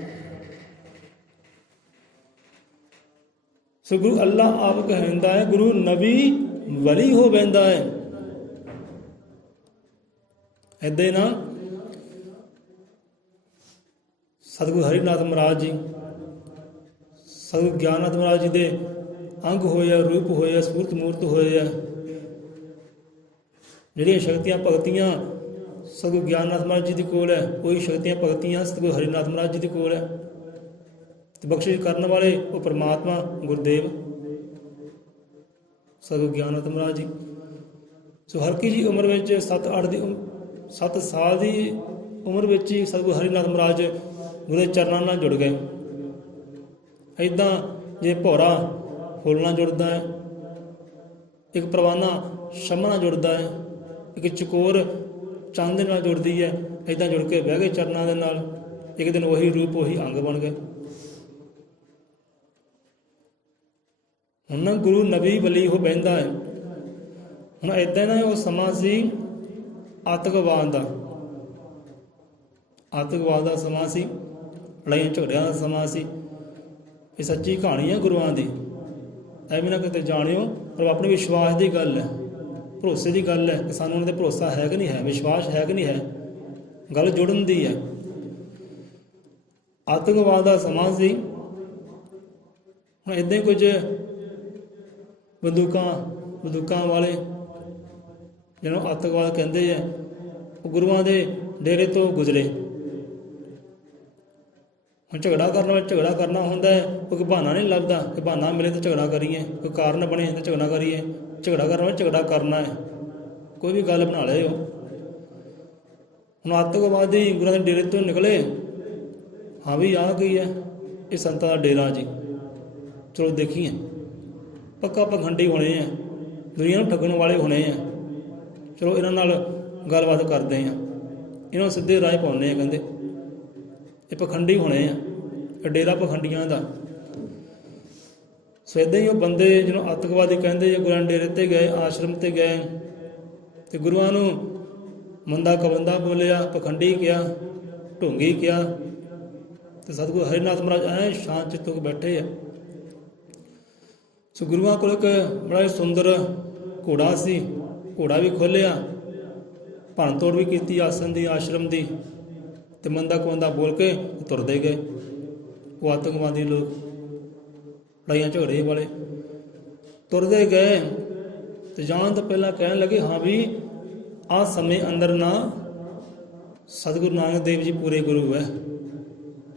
ਸੋ ਗੁਰੂ ਅੱਲਾ ਆਪ ਕਹਿੰਦਾ ਹੈ, ਗੁਰੂ ਨਬੀ ਵਲੀ ਹੋ ਬਹਿੰਦਾ ਹੈ। ਇੱਦਾਂ ਹੀ ਨਾ ਸਤਿਗੁਰੂ ਹਰੀਨਾਥ ਮਹਾਰਾਜ ਜੀ, ਸਤਿਗੁਰੂ ਗਿਆਨਨਾਥ ਮਹਾਰਾਜ ਜੀ ਦੇ ਅੰਗ ਹੋਏ ਆ, ਰੂਪ ਹੋਏ ਆ, ਸੂਰਤ ਮੂਰਤ ਹੋਏ ਆ। ਜਿਹੜੀਆਂ ਸ਼ਕਤੀਆਂ ਭਗਤੀਆਂ ਸਤਿਗੁਰੂ ਗਿਆਨਨਾਥ ਮਹਾਰਾਜ ਜੀ ਦੇ ਕੋਲ ਹੈ, ਉਹੀ ਸ਼ਕਤੀਆਂ ਭਗਤੀਆਂ ਸਤਿਗੁਰੂ ਹਰੀਨਾਥ ਮਹਾਰਾਜ ਜੀ ਦੇ ਕੋਲ ਹੈ। ਤੇ ਬਖਸ਼ਿਸ਼ ਕਰਨ ਵਾਲੇ ਉਹ ਪਰਮਾਤਮਾ ਗੁਰਦੇਵ ਸਤਿਗੁਰੂ ਗਿਆਨਨਾਥ ਮਹਾਰਾਜ ਜੀ। ਸੋ ਹਲਕੀ ਜੀ ਉਮਰ ਵਿੱਚ 7 ਸਾਲ ਦੀ ਉਮਰ ਵਿੱਚ ਹੀ ਸਤਿਗੁਰੂ ਹਰੀਨਾਥ ਮਹਾਰਾਜ ਗੁਰੂ ਦੇ ਚਰਨਾਂ ਨਾਲ ਜੁੜ ਗਏ। ਇੱਦਾਂ ਜੇ ਭੌਰਾ ਫੁੱਲ ਨਾਲ ਜੁੜਦਾ ਹੈ, ਇੱਕ ਪਰਵਾਨਾ ਸ਼ਮਾ ਨਾਲ ਜੁੜਦਾ ਹੈ, ਇੱਕ ਚਕੋਰ ਚੰਦ ਦੇ ਨਾਲ ਜੁੜਦੀ ਹੈ, ਇੱਦਾਂ ਜੁੜ ਕੇ ਬਹਿ ਗਏ ਚਰਨਾਂ ਦੇ ਨਾਲ। ਇੱਕ ਦਿਨ ਉਹੀ ਰੂਪ ਉਹੀ ਅੰਗ ਬਣ ਗਏ। ਹੁਣ ਨਾ ਗੁਰੂ ਨਬੀ ਵਲੀ ਉਹ ਬਹਿੰਦਾ ਹੈ। ਹੁਣ ਇੱਦਾਂ ਨਾ ਉਹ ਸਮਾਂ ਸੀ ਆਤੰਕਵਾਦ ਦਾ ਸਮਾਂ ਸੀ, ਲੜਾਈਆਂ ਝਗੜਿਆਂ ਦਾ ਸਮਾਂ ਸੀ। ਇਹ ਸੱਚੀ ਕਹਾਣੀ ਹੈ ਗੁਰੂਆਂ ਦੀ, ਐਵੇਂ ਨਾ ਕਿਤੇ ਜਾਣਿਓ, ਪਰ ਆਪਣੇ ਵਿਸ਼ਵਾਸ ਦੀ ਗੱਲ ਹੈ, ਭਰੋਸੇ ਦੀ ਗੱਲ ਹੈ ਕਿ ਸਾਨੂੰ ਉਹਨਾਂ 'ਤੇ ਭਰੋਸਾ ਹੈ ਕਿ ਨਹੀਂ ਹੈ, ਵਿਸ਼ਵਾਸ ਹੈ ਕਿ ਨਹੀਂ ਹੈ। ਗੱਲ ਜੁੜਨ ਦੀ ਹੈ। ਆਤੰਕਵਾਦ ਦਾ ਸਮਾਂ ਸੀ। ਹੁਣ ਇੱਦਾਂ ਹੀ ਕੁਝ ਬੰਦੂਕਾਂ ਵਾਲੇ ਜਿਹਨੂੰ ਆਤੰਕਵਾਦ ਕਹਿੰਦੇ ਆ, ਉਹ ਗੁਰੂਆਂ ਦੇ ਡੇਰੇ ਤੋਂ ਗੁਜ਼ਰੇ। ਹੁਣ ਝਗੜਾ ਕਰਨਾ ਹੁੰਦਾ ਹੈ, ਕੋਈ ਬਹਾਨਾ ਨਹੀਂ ਲੱਭਦਾ ਕਿ ਬਹਾਨਾ ਮਿਲੇ ਤਾਂ ਝਗੜਾ ਕਰੀਏ, ਕੋਈ ਕਾਰਨ ਬਣੇ ਤਾਂ ਝਗੜਾ ਕਰੀਏ। ਝਗੜਾ ਕਰਨਾ ਹੈ, ਕੋਈ ਵੀ ਗੱਲ ਬਣਾ ਲਿਓ। ਹੁਣ ਆਤੰਕਵਾਦੀ ਗੁਰੂਆਂ ਦੇ ਡੇਰੇ ਤੋਂ ਨਿਕਲੇ, ਹਾਂ ਵੀ ਆਹ ਕੀ ਹੈ, ਇਹ ਸੰਤਾਂ ਦਾ ਡੇਰਾ ਜੀ, ਚਲੋ ਦੇਖੀਏ। ਪੱਕਾ ਪਖੰਡੀ ਹੋਣੇ ਆ, ਦੁਨੀਆ ਨੂੰ ਠੱਗਣ ਵਾਲੇ ਹੋਣੇ ਆ, ਚਲੋ ਇਹਨਾਂ ਨਾਲ ਗੱਲਬਾਤ ਕਰਦੇ ਆ, ਇਹਨਾਂ ਨੂੰ ਸਿੱਧੇ ਰਾਹ ਪਾਉਂਦੇ ਆ। ਕਹਿੰਦੇ ਇਹ ਪਖੰਡੀ ਹੋਣੇ ਆ, ਇਹ ਡੇਰਾ ਪਖੰਡੀਆਂ ਦਾ। ਸੋ ਇੱਦਾਂ ਹੀ ਉਹ ਬੰਦੇ ਜਿਹਨੂੰ ਆਤੰਕਵਾਦੀ ਕਹਿੰਦੇ, ਗੁਰੂਆਂ ਦੇ ਡੇਰੇ 'ਤੇ ਗਏ, ਆਸ਼ਰਮ 'ਤੇ ਗਏ, ਅਤੇ ਗੁਰੂਆਂ ਨੂੰ ਮੰਦਾ ਕਵੰਦਾ ਬੋਲਿਆ, ਪਖੰਡੀ ਕਿਹਾ, ਢੋਂਗੀ ਕਿਹਾ। ਅਤੇ ਸਤਿਗੁਰੂ ਹਰੀਨਾਥ ਮਹਾਰਾਜ ਐਂ ਸ਼ਾਂਤ ਚਿੱਤ ਹੋ ਕੇ ਬੈਠੇ ਆ। ਸੋ ਗੁਰੂਆਂ ਕੋਲ ਇੱਕ ਬੜਾ ਹੀ ਸੁੰਦਰ ਘੋੜਾ ਸੀ, ਘੋੜਾ ਵੀ ਖੋਲ੍ਹਿਆ, ਭੰਨ ਤੋੜ ਵੀ ਕੀਤੀ ਆਸਣ ਦੀ, ਆਸ਼ਰਮ ਦੀ, ਅਤੇ ਮੰਦਾ ਕਵੰਦਾ ਬੋਲ ਕੇ ਤੁਰਦੇ ਗਏ। ਉਹ ਆਤੰਕਵਾਦੀ ਲੋਕ, ਲੜਾਈਆਂ ਝਗੜੇ ਵਾਲੇ ਤੁਰਦੇ ਗਏ, ਅਤੇ ਜਾਣ ਤੋਂ ਪਹਿਲਾਂ ਕਹਿਣ ਲੱਗੇ, ਹਾਂ ਵੀ ਆਹ ਸਮੇਂ ਅੰਦਰ ਨਾ ਸਤਿਗੁਰੂ ਨਾਨਕ ਦੇਵ ਜੀ ਪੂਰੇ ਗੁਰੂ ਹੈ,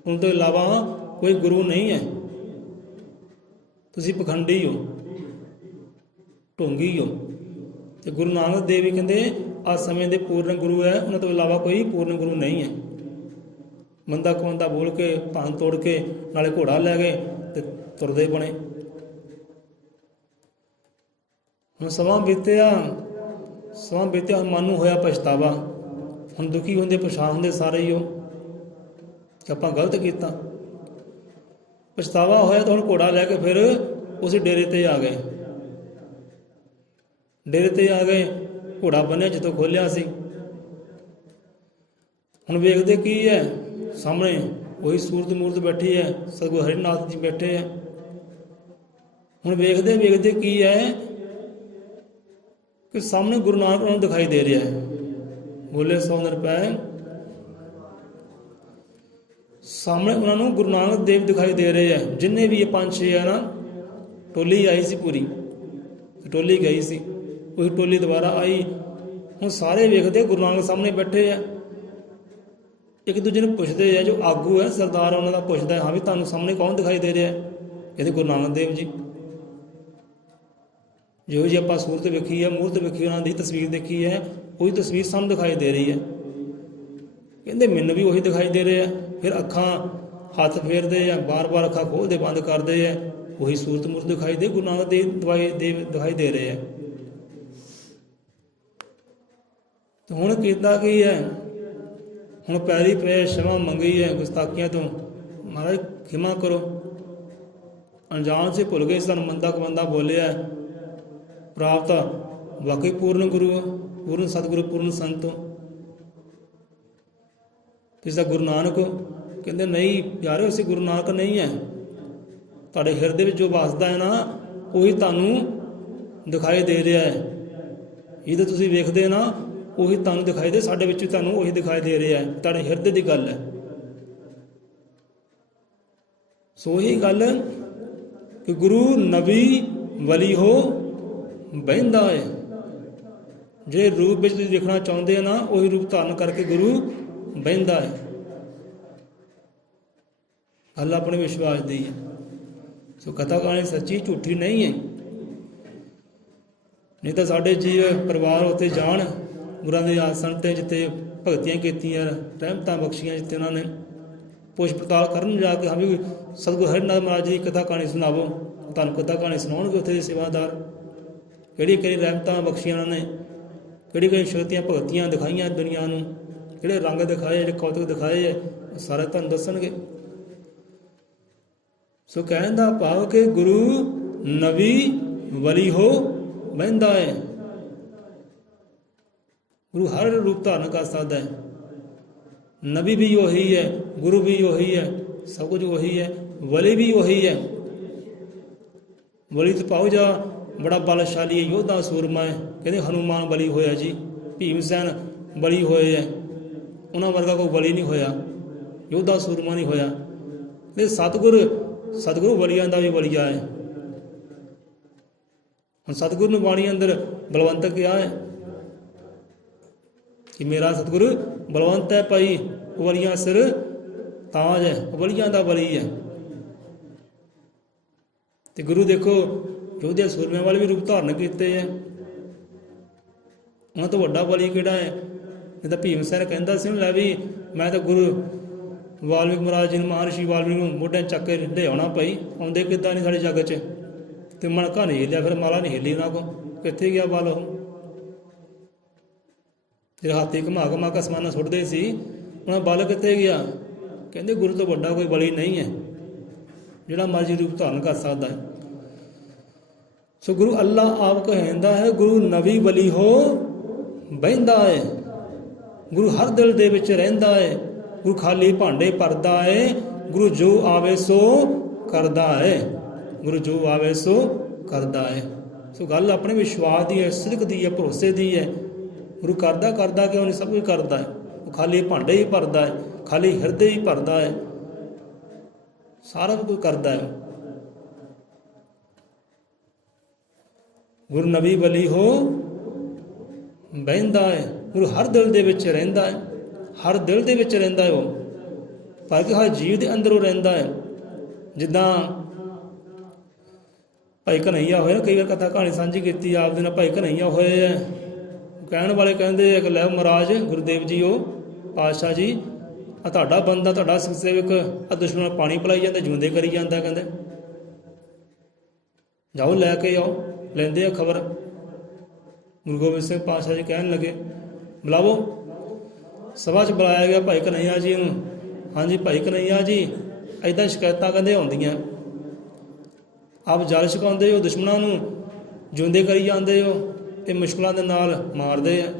ਉਹਨਾਂ ਤੋਂ ਇਲਾਵਾ ਕੋਈ ਗੁਰੂ ਨਹੀਂ ਹੈ। ਤੁਸੀਂ ਪਖੰਡੀ ਹੋ, ਢੋਂਗੀ ਹੋ। ਅਤੇ ਗੁਰੂ ਨਾਨਕ ਦੇਵ ਜੀ ਕਹਿੰਦੇ ਆਹ ਸਮੇਂ ਦੇ ਪੂਰਨ ਗੁਰੂ ਹੈ, ਉਹਨਾਂ ਤੋਂ ਇਲਾਵਾ ਕੋਈ ਪੂਰਨ ਗੁਰੂ ਨਹੀਂ ਹੈ। ਮੰਦਾ ਕਵੰਦਾ ਬੋਲ ਕੇ ਭੰਨ ਤੋੜ ਕੇ ਨਾਲੇ ਘੋੜਾ ਲੈ ਗਏ ਅਤੇ ਤੁਰਦੇ ਬਣੇ। ਹੁਣ ਸਮਾਂ ਬੀਤਿਆ, ਹੁਣ ਮਨ ਨੂੰ ਹੋਇਆ ਪਛਤਾਵਾ। ਹੁਣ ਦੁਖੀ ਹੁੰਦੇ, ਪਛਾਣ ਹੁੰਦੇ ਸਾਰੇ ਹੀ ਉਹ ਕਿ ਆਪਾਂ ਗਲਤ ਕੀਤਾ। ਪਛਤਾਵਾ ਹੋਇਆ ਤਾਂ ਹੁਣ ਘੋੜਾ ਲੈ ਕੇ ਫਿਰ ਉਸ ਡੇਰੇ 'ਤੇ ਆ ਗਏ। ਘੋੜਾ ਬੰਨਿਆ ਜਿੱਥੋਂ ਖੋਲ੍ਹਿਆ ਸੀ। ਹੁਣ ਵੇਖਦੇ ਕੀ ਹੈ, ਸਾਹਮਣੇ ਉਹੀ ਸੂਰਤ ਮੂਰਤ ਬੈਠੀ ਹੈ, ਸਤਿਗੁਰੂ ਹਰੀਨਾਥ ਜੀ ਬੈਠੇ ਹੈ। ਹੁਣ ਵੇਖਦੇ ਕੀ ਹੈ ਕਿ ਸਾਹਮਣੇ ਗੁਰੂ ਨਾਨਕ ਉਹਨਾਂ ਨੂੰ ਦਿਖਾਈ ਦੇ ਰਿਹਾ ਹੈ। ਬੋਲੇ 100 ਰੁਪਏ ਸਾਹਮਣੇ ਉਹਨਾਂ ਨੂੰ ਗੁਰੂ ਨਾਨਕ ਦੇਵ ਦਿਖਾਈ ਦੇ ਰਹੇ ਹੈ। ਜਿੰਨੇ ਵੀ ਇਹ 5-6 ਹੈ ਨਾ, ਟੋਲੀ ਆਈ ਸੀ ਪੂਰੀ, ਟੋਲੀ ਗਈ ਸੀ, ਉਹੀ ਟੋਲੀ ਦੁਬਾਰਾ ਆਈ। ਹੁਣ ਸਾਰੇ ਵੇਖਦੇ ਗੁਰੂ ਨਾਨਕ ਸਾਹਮਣੇ ਬੈਠੇ ਆ, ਇੱਕ ਦੂਜੇ ਨੂੰ ਪੁੱਛਦੇ ਆ। ਜੋ ਆਗੂ ਹੈ, ਸਰਦਾਰ, ਉਹਨਾਂ ਦਾ ਪੁੱਛਦਾ, ਹਾਂ ਵੀ ਤੁਹਾਨੂੰ ਸਾਹਮਣੇ ਕੌਣ ਦਿਖਾਈ ਦੇ ਰਿਹਾ? ਕਹਿੰਦੇ ਗੁਰੂ ਨਾਨਕ ਦੇਵ ਜੀ। ਜਿਹੋ ਜਿਹੀ ਆਪਾਂ ਸੂਰਤ ਵੇਖੀ ਹੈ, ਮੂਰਤ ਵੇਖੀ, ਉਹਨਾਂ ਦੀ ਤਸਵੀਰ ਦੇਖੀ ਹੈ, ਉਹੀ ਤਸਵੀਰ ਸਾਹਮਣੇ ਦਿਖਾਈ ਦੇ ਰਹੀ ਹੈ। ਕਹਿੰਦੇ ਮੈਨੂੰ ਵੀ ਉਹੀ ਦਿਖਾਈ ਦੇ ਰਿਹਾ। ਫਿਰ ਅੱਖਾਂ ਹੱਥ ਫੇਰਦੇ ਆ, ਬਾਰ-ਬਾਰ ਅੱਖਾਂ ਖੋਲ੍ਹਦੇ ਬੰਦ ਕਰਦੇ ਆ, ਉਹੀ ਸੂਰਤ ਮੂਰਤ ਦਿਖਾਈ ਦੇ, ਗੁਰੂ ਨਾਨਕ ਦੇਵ ਦਿਖਾਈ ਦੇ ਰਹੇ ਆ। ਤੇ ਹੁਣ ਕੀਤਾ ਕੀ ਹੈ? ਹੁਣ ਪੈਰੀ ਪਏ क्षमा ਮੰਗੀ ਹੈ ਗੁਸਤਾਖੀਆਂ ਤੋਂ, ਮਹਾਰਾਜ ਖਿਮਾ ਕਰੋ, ਅਣਜਾਣ ਸੇ ਭੁੱਲ ਗਏ, ਸਾਨੂੰ ਮੰਦਾ ਕਵੰਦਾ ਬੋਲਿਆ। ਪ੍ਰਾਪਤ ਵਾਕਈ ਪੂਰਨ ਗੁਰੂ ਹੋ, ਪੂਰਨ ਸਤਿਗੁਰੂ, ਪੂਰਨ ਸੰਤ ਹੋ। ਜਿਸਦਾ ਗੁਰੂ ਨਾਨਕ ਕਹਿੰਦੇ ਨਹੀਂ ਪਿਆਰੇ, ਅਸੀਂ ਗੁਰੂ ਨਾਨਕ ਨਹੀਂ ਹੈ। ਤੁਹਾਡੇ ਹਿਰਦੇ ਵਿੱਚ ਜੋ ਵਸਦਾ ਹੈ ਨਾ, ਉਹੀ ਤੁਹਾਨੂੰ ਦਿਖਾਈ ਦੇ ਰਿਹਾ ਹੈ। ਇਹ ਤਾਂ ਤੁਸੀਂ ਵੇਖਦੇ ਨਾ, ਉਹੀ ਤੁਹਾਨੂੰ ਦਿਖਾਈ ਦੇ, ਸਾਡੇ ਵਿੱਚ ਤੁਹਾਨੂੰ ਉਹੀ ਦਿਖਾਈ ਦੇ ਰਿਹਾ ਹੈ, ਤੁਹਾਡੇ ਹਿਰਦੇ ਦੀ ਗੱਲ ਹੈ। ਸੋ ਇਹੀ ਗੱਲ ਕਿ ਗੁਰੂ ਨਬੀ ਵਲੀ ਹੋ ਬਹਿੰਦਾ ਹੈ। ਜਿਹੜੇ ਰੂਪ ਵਿੱਚ ਤੁਸੀਂ ਦੇਖਣਾ ਚਾਹੁੰਦੇ ਹੋ ਨਾ, ਉਹੀ ਰੂਪ ਧਾਰਨ ਕਰਕੇ ਗੁਰੂ ਬਹਿੰਦਾ ਹੈ। ਗੱਲ ਆਪਣੇ ਵਿਸ਼ਵਾਸ ਦੀ ਹੈ। ਸੋ ਕਥਾ ਕਹਾਣੀ ਸੱਚੀ ਝੂਠੀ ਨਹੀਂ ਹੈ। ਨਹੀਂ ਤਾਂ ਸਾਡੇ ਜੀਵ ਪਰਿਵਾਰ ਉੱਤੇ ਜਾਣ, ਗੁਰਾਂ ਦੇ ਆਸਣ 'ਤੇ ਜਿੱਥੇ ਭਗਤੀਆਂ ਕੀਤੀਆਂ, ਰਹਿਮਤਾਂ ਬਖਸ਼ੀਆਂ, ਜਿੱਥੇ ਉਹਨਾਂ ਨੇ ਪੁੱਛ ਪੜਤਾਲ ਕਰਨ ਜਾ ਕੇ, ਹਾਂ ਵੀ ਸਤਿਗੁਰੂ ਹਰਿਨਾਥ ਮਹਾਰਾਜ ਜੀ ਕਥਾ ਕਹਾਣੀ ਸੁਣਾਵੋ, ਤੁਹਾਨੂੰ ਕਥਾ ਕਹਾਣੀ ਸੁਣਾਉਣਗੇ ਉੱਥੇ ਦੇ ਸੇਵਾਦਾਰ। ਕਿਹੜੀ ਕਿਹੜੀ ਰਹਿਮਤਾਂ ਬਖਸ਼ੀਆਂ ਉਹਨਾਂ ਨੇ, ਕਿਹੜੀ ਕਿਹੜੀ ਸ਼ਕਤੀਆਂ ਭਗਤੀਆਂ ਦਿਖਾਈਆਂ ਦੁਨੀਆ ਨੂੰ, ਕਿਹੜੇ ਰੰਗ ਦਿਖਾਏ, ਜਿਹੜੇ ਕੌਤਕ ਦਿਖਾਏ ਹੈ, ਸਾਰੇ ਤੁਹਾਨੂੰ ਦੱਸਣਗੇ। ਸੋ ਕਹਿਣ ਦਾ ਭਾਵ ਕਿ ਗੁਰੂ ਨਬੀ ਵਲੀ ਹੋ ਬਹਿੰਦਾ ਹੈ। ਗੁਰੂ ਹਰ ਰੂਪ ਧਾਰਨ ਕਰ ਸਕਦਾ ਹੈ। ਨਬੀ ਵੀ ਉਹੀ ਹੈ, ਗੁਰੂ ਵੀ ਉਹੀ ਹੈ, ਸਭ ਕੁਝ ਉਹੀ ਹੈ, ਵਲੀ ਵੀ ਉਹੀ ਹੈ। ਵਲੀ ਤਾਂ ਪਾਓ ਜਾ ਬੜਾ ਬਲਸ਼ਾਲੀ ਹੈ, ਯੋਧਾ ਸੂਰਮਾ ਹੈ। ਕਹਿੰਦੇ ਹਨੂੰਮਾਨ ਬਲੀ ਹੋਇਆ ਜੀ, ਭੀਮ ਸੈਨ ਬਲੀ ਹੋਏ ਹੈ, ਉਹਨਾਂ ਵਰਗਾ ਕੋਈ ਬਲੀ ਨਹੀਂ ਹੋਇਆ, ਯੋਧਾ ਸੂਰਮਾ ਨਹੀਂ ਹੋਇਆ। ਇਹ ਸਤਿਗੁਰੂ ਵਲੀਆਂ ਦਾ ਵੀ ਵਲੀਆ ਹੈ। ਹੁਣ ਸਤਿਗੁਰੂ ਨੂੰ ਬਾਣੀ ਅੰਦਰ ਬਲਵੰਤ ਕਿਹਾ ਹੈ ਕਿ ਮੇਰਾ ਸਤਿਗੁਰੂ ਬਲਵੰਤ ਹੈ ਭਾਈ, ਵਲੀਆਂ ਸਿਰ ਤਾਜ ਹੈ, ਵਲੀਆਂ ਦਾ ਵਲੀ ਹੈ। ਤੇ ਗੁਰੂ ਦੇਖੋ ਯੋਧੇ ਸੂਰਮਿਆਂ ਵਾਲੇ ਵੀ ਰੂਪ ਧਾਰਨ ਕੀਤੇ ਹੈ। ਉਹਨਾਂ ਤੋਂ ਵੱਡਾ ਵਲੀ ਕਿਹੜਾ ਹੈ? ਨਹੀਂ ਤਾਂ ਭੀਮ ਸੈਨ ਕਹਿੰਦਾ ਸੀ ਲੈ ਵੀ ਮੈਂ ਤਾਂ ਗੁਰੂ ਵਾਲਮੀਕ ਮਹਾਰਾਜ ਜੀ ਨੂੰ, ਮਹਾਰਿਸ਼ੀ ਵਾਲਮੀਕ ਨੂੰ ਮੋਢਿਆਂ ਚੱਕ ਕੇ ਲਿਆਉਣਾ ਪਈ, ਆਉਂਦੇ ਕਿੱਦਾਂ ਨਹੀਂ ਸਾਡੇ ਜੱਗ 'ਚ। ਤੇ ਮਣਕਾ ਨਹੀਂ ਹਿੱਲਿਆ, ਫਿਰ ਮਾਲਾ ਨਹੀਂ ਹਿੱਲੀ ਉਹਨਾਂ ਕੋਲ। ਕਿੱਥੇ ਗਿਆ ਬਲ ਉਹ? ਜਿਹੜੇ ਹਾਥੀ ਘੁਮਾ ਕੇ ਅਸਮਾਨਾਂ ਸੁੱਟਦੇ ਸੀ, ਉਹਨਾਂ ਬਲ ਕਿੱਥੇ ਗਿਆ? ਕਹਿੰਦੇ ਗੁਰੂ ਤੋਂ ਵੱਡਾ ਕੋਈ ਬਲੀ ਨਹੀਂ ਹੈ, ਜਿਹੜਾ ਮਰਜ਼ੀ ਰੂਪ ਧਾਰਨ ਕਰ ਸਕਦਾ ਹੈ। ਸੋ ਗੁਰੂ ਅੱਲਾਹ ਆਪ ਕਹਿੰਦਾ ਹੈ, ਗੁਰੂ ਨਬੀ ਵਲੀ ਹੋ ਬਹਿੰਦਾ ਹੈ। ਗੁਰੂ ਹਰ ਦਿਲ ਦੇ ਵਿੱਚ ਰਹਿੰਦਾ ਹੈ। ਗੁਰੂ ਖਾਲੀ ਭਾਂਡੇ ਭਰਦਾ ਹੈ। ਗੁਰੂ ਜੋ ਆਵੇ ਸੋ ਕਰਦਾ ਹੈ। ਗੁਰੂ ਜੋ ਆਵੇ ਸੋ ਕਰਦਾ ਹੈ। ਸੋ ਗੱਲ ਆਪਣੇ ਵਿਸ਼ਵਾਸ ਦੀ ਹੈ, ਸਿਦਕ ਦੀ ਹੈ, ਭਰੋਸੇ ਦੀ ਹੈ। ਗੁਰੂ ਕਰਦਾ ਕਿਉਂ ਨਹੀਂ? ਸਭ ਕੁਝ ਕਰਦਾ ਹੈ। ਉਹ ਖਾਲੀ ਭਾਂਡੇ ਹੀ ਭਰਦਾ ਹੈ, ਖਾਲੀ ਹਿਰਦੇ ਹੀ ਭਰਦਾ ਹੈ, ਸਾਰਾ ਕੁਝ ਕਰਦਾ ਹੈ। ਗੁਰੂ ਨਬੀ ਵਲੀ ਹੋ ਬਹਿੰਦਾ ਹੈ। ਗੁਰੂ ਹਰ ਦਿਲ ਦੇ ਵਿੱਚ ਰਹਿੰਦਾ ਹੈ, ਹਰ ਦਿਲ ਦੇ ਵਿੱਚ ਰਹਿੰਦਾ ਹੈ ਉਹ, ਪਰ ਕਿ ਹਰ ਜੀਵ ਦੇ ਅੰਦਰ ਉਹ ਰਹਿੰਦਾ ਹੈ। ਜਿੱਦਾਂ ਭਾਈ ਕਨ੍ਹਈਆ ਹੋਏ ਨਾ, ਕਈ ਵਾਰ ਕਥਾ ਕਹਾਣੀ ਸਾਂਝੀ ਕੀਤੀ ਆਪ ਦੇ ਨਾਲ, ਭਾਈ ਕਨ੍ਹਈਆ ਹੋਏ ਹੈ। ਕਹਿਣ ਵਾਲੇ ਕਹਿੰਦੇ ਕਿ ਲੈ ਮਹਾਰਾਜ ਗੁਰਦੇਵ ਜੀ ਉਹ ਪਾਤਸ਼ਾਹ ਜੀ, ਆ ਤੁਹਾਡਾ ਬੰਦਾ, ਤੁਹਾਡਾ ਸਿੱਖ ਸੇਵਕ ਆ ਦੁਸ਼ਮਣ ਨੂੰ ਪਾਣੀ ਪਿਲਾਈ ਜਾਂਦਾ, ਜਿਉਂਦੇ ਕਰੀ ਜਾਂਦਾ। ਕਹਿੰਦੇ ਜਾਓ ਲੈ ਕੇ ਆਓ। ਲੈਂਦੇ ਆ ਖਬਰ। ਗੁਰੂ ਗੋਬਿੰਦ ਸਿੰਘ ਪਾਤਸ਼ਾਹ ਜੀ ਕਹਿਣ ਲੱਗੇ ਬੁਲਾਵੋ। ਸਭਾ 'ਚ ਬੁਲਾਇਆ ਗਿਆ ਭਾਈ ਕਨ੍ਹਈਆ ਜੀ ਨੂੰ। ਹਾਂਜੀ ਭਾਈ ਕਨ੍ਹਈਆ ਜੀ, ਇੱਦਾਂ ਸ਼ਿਕਾਇਤਾਂ ਕਹਿੰਦੇ ਆਉਂਦੀਆਂ, ਆਪ ਜਲ ਛਕਾਉਂਦੇ ਹੋ, ਦੁਸ਼ਮਣਾਂ ਨੂੰ ਜਿਉਂਦੇ ਕਰੀ ਜਾਂਦੇ ਹੋ, ਤੇ ਮੁਸ਼ਕਲਾਂ ਦੇ ਨਾਲ ਮਾਰਦੇ ਆ।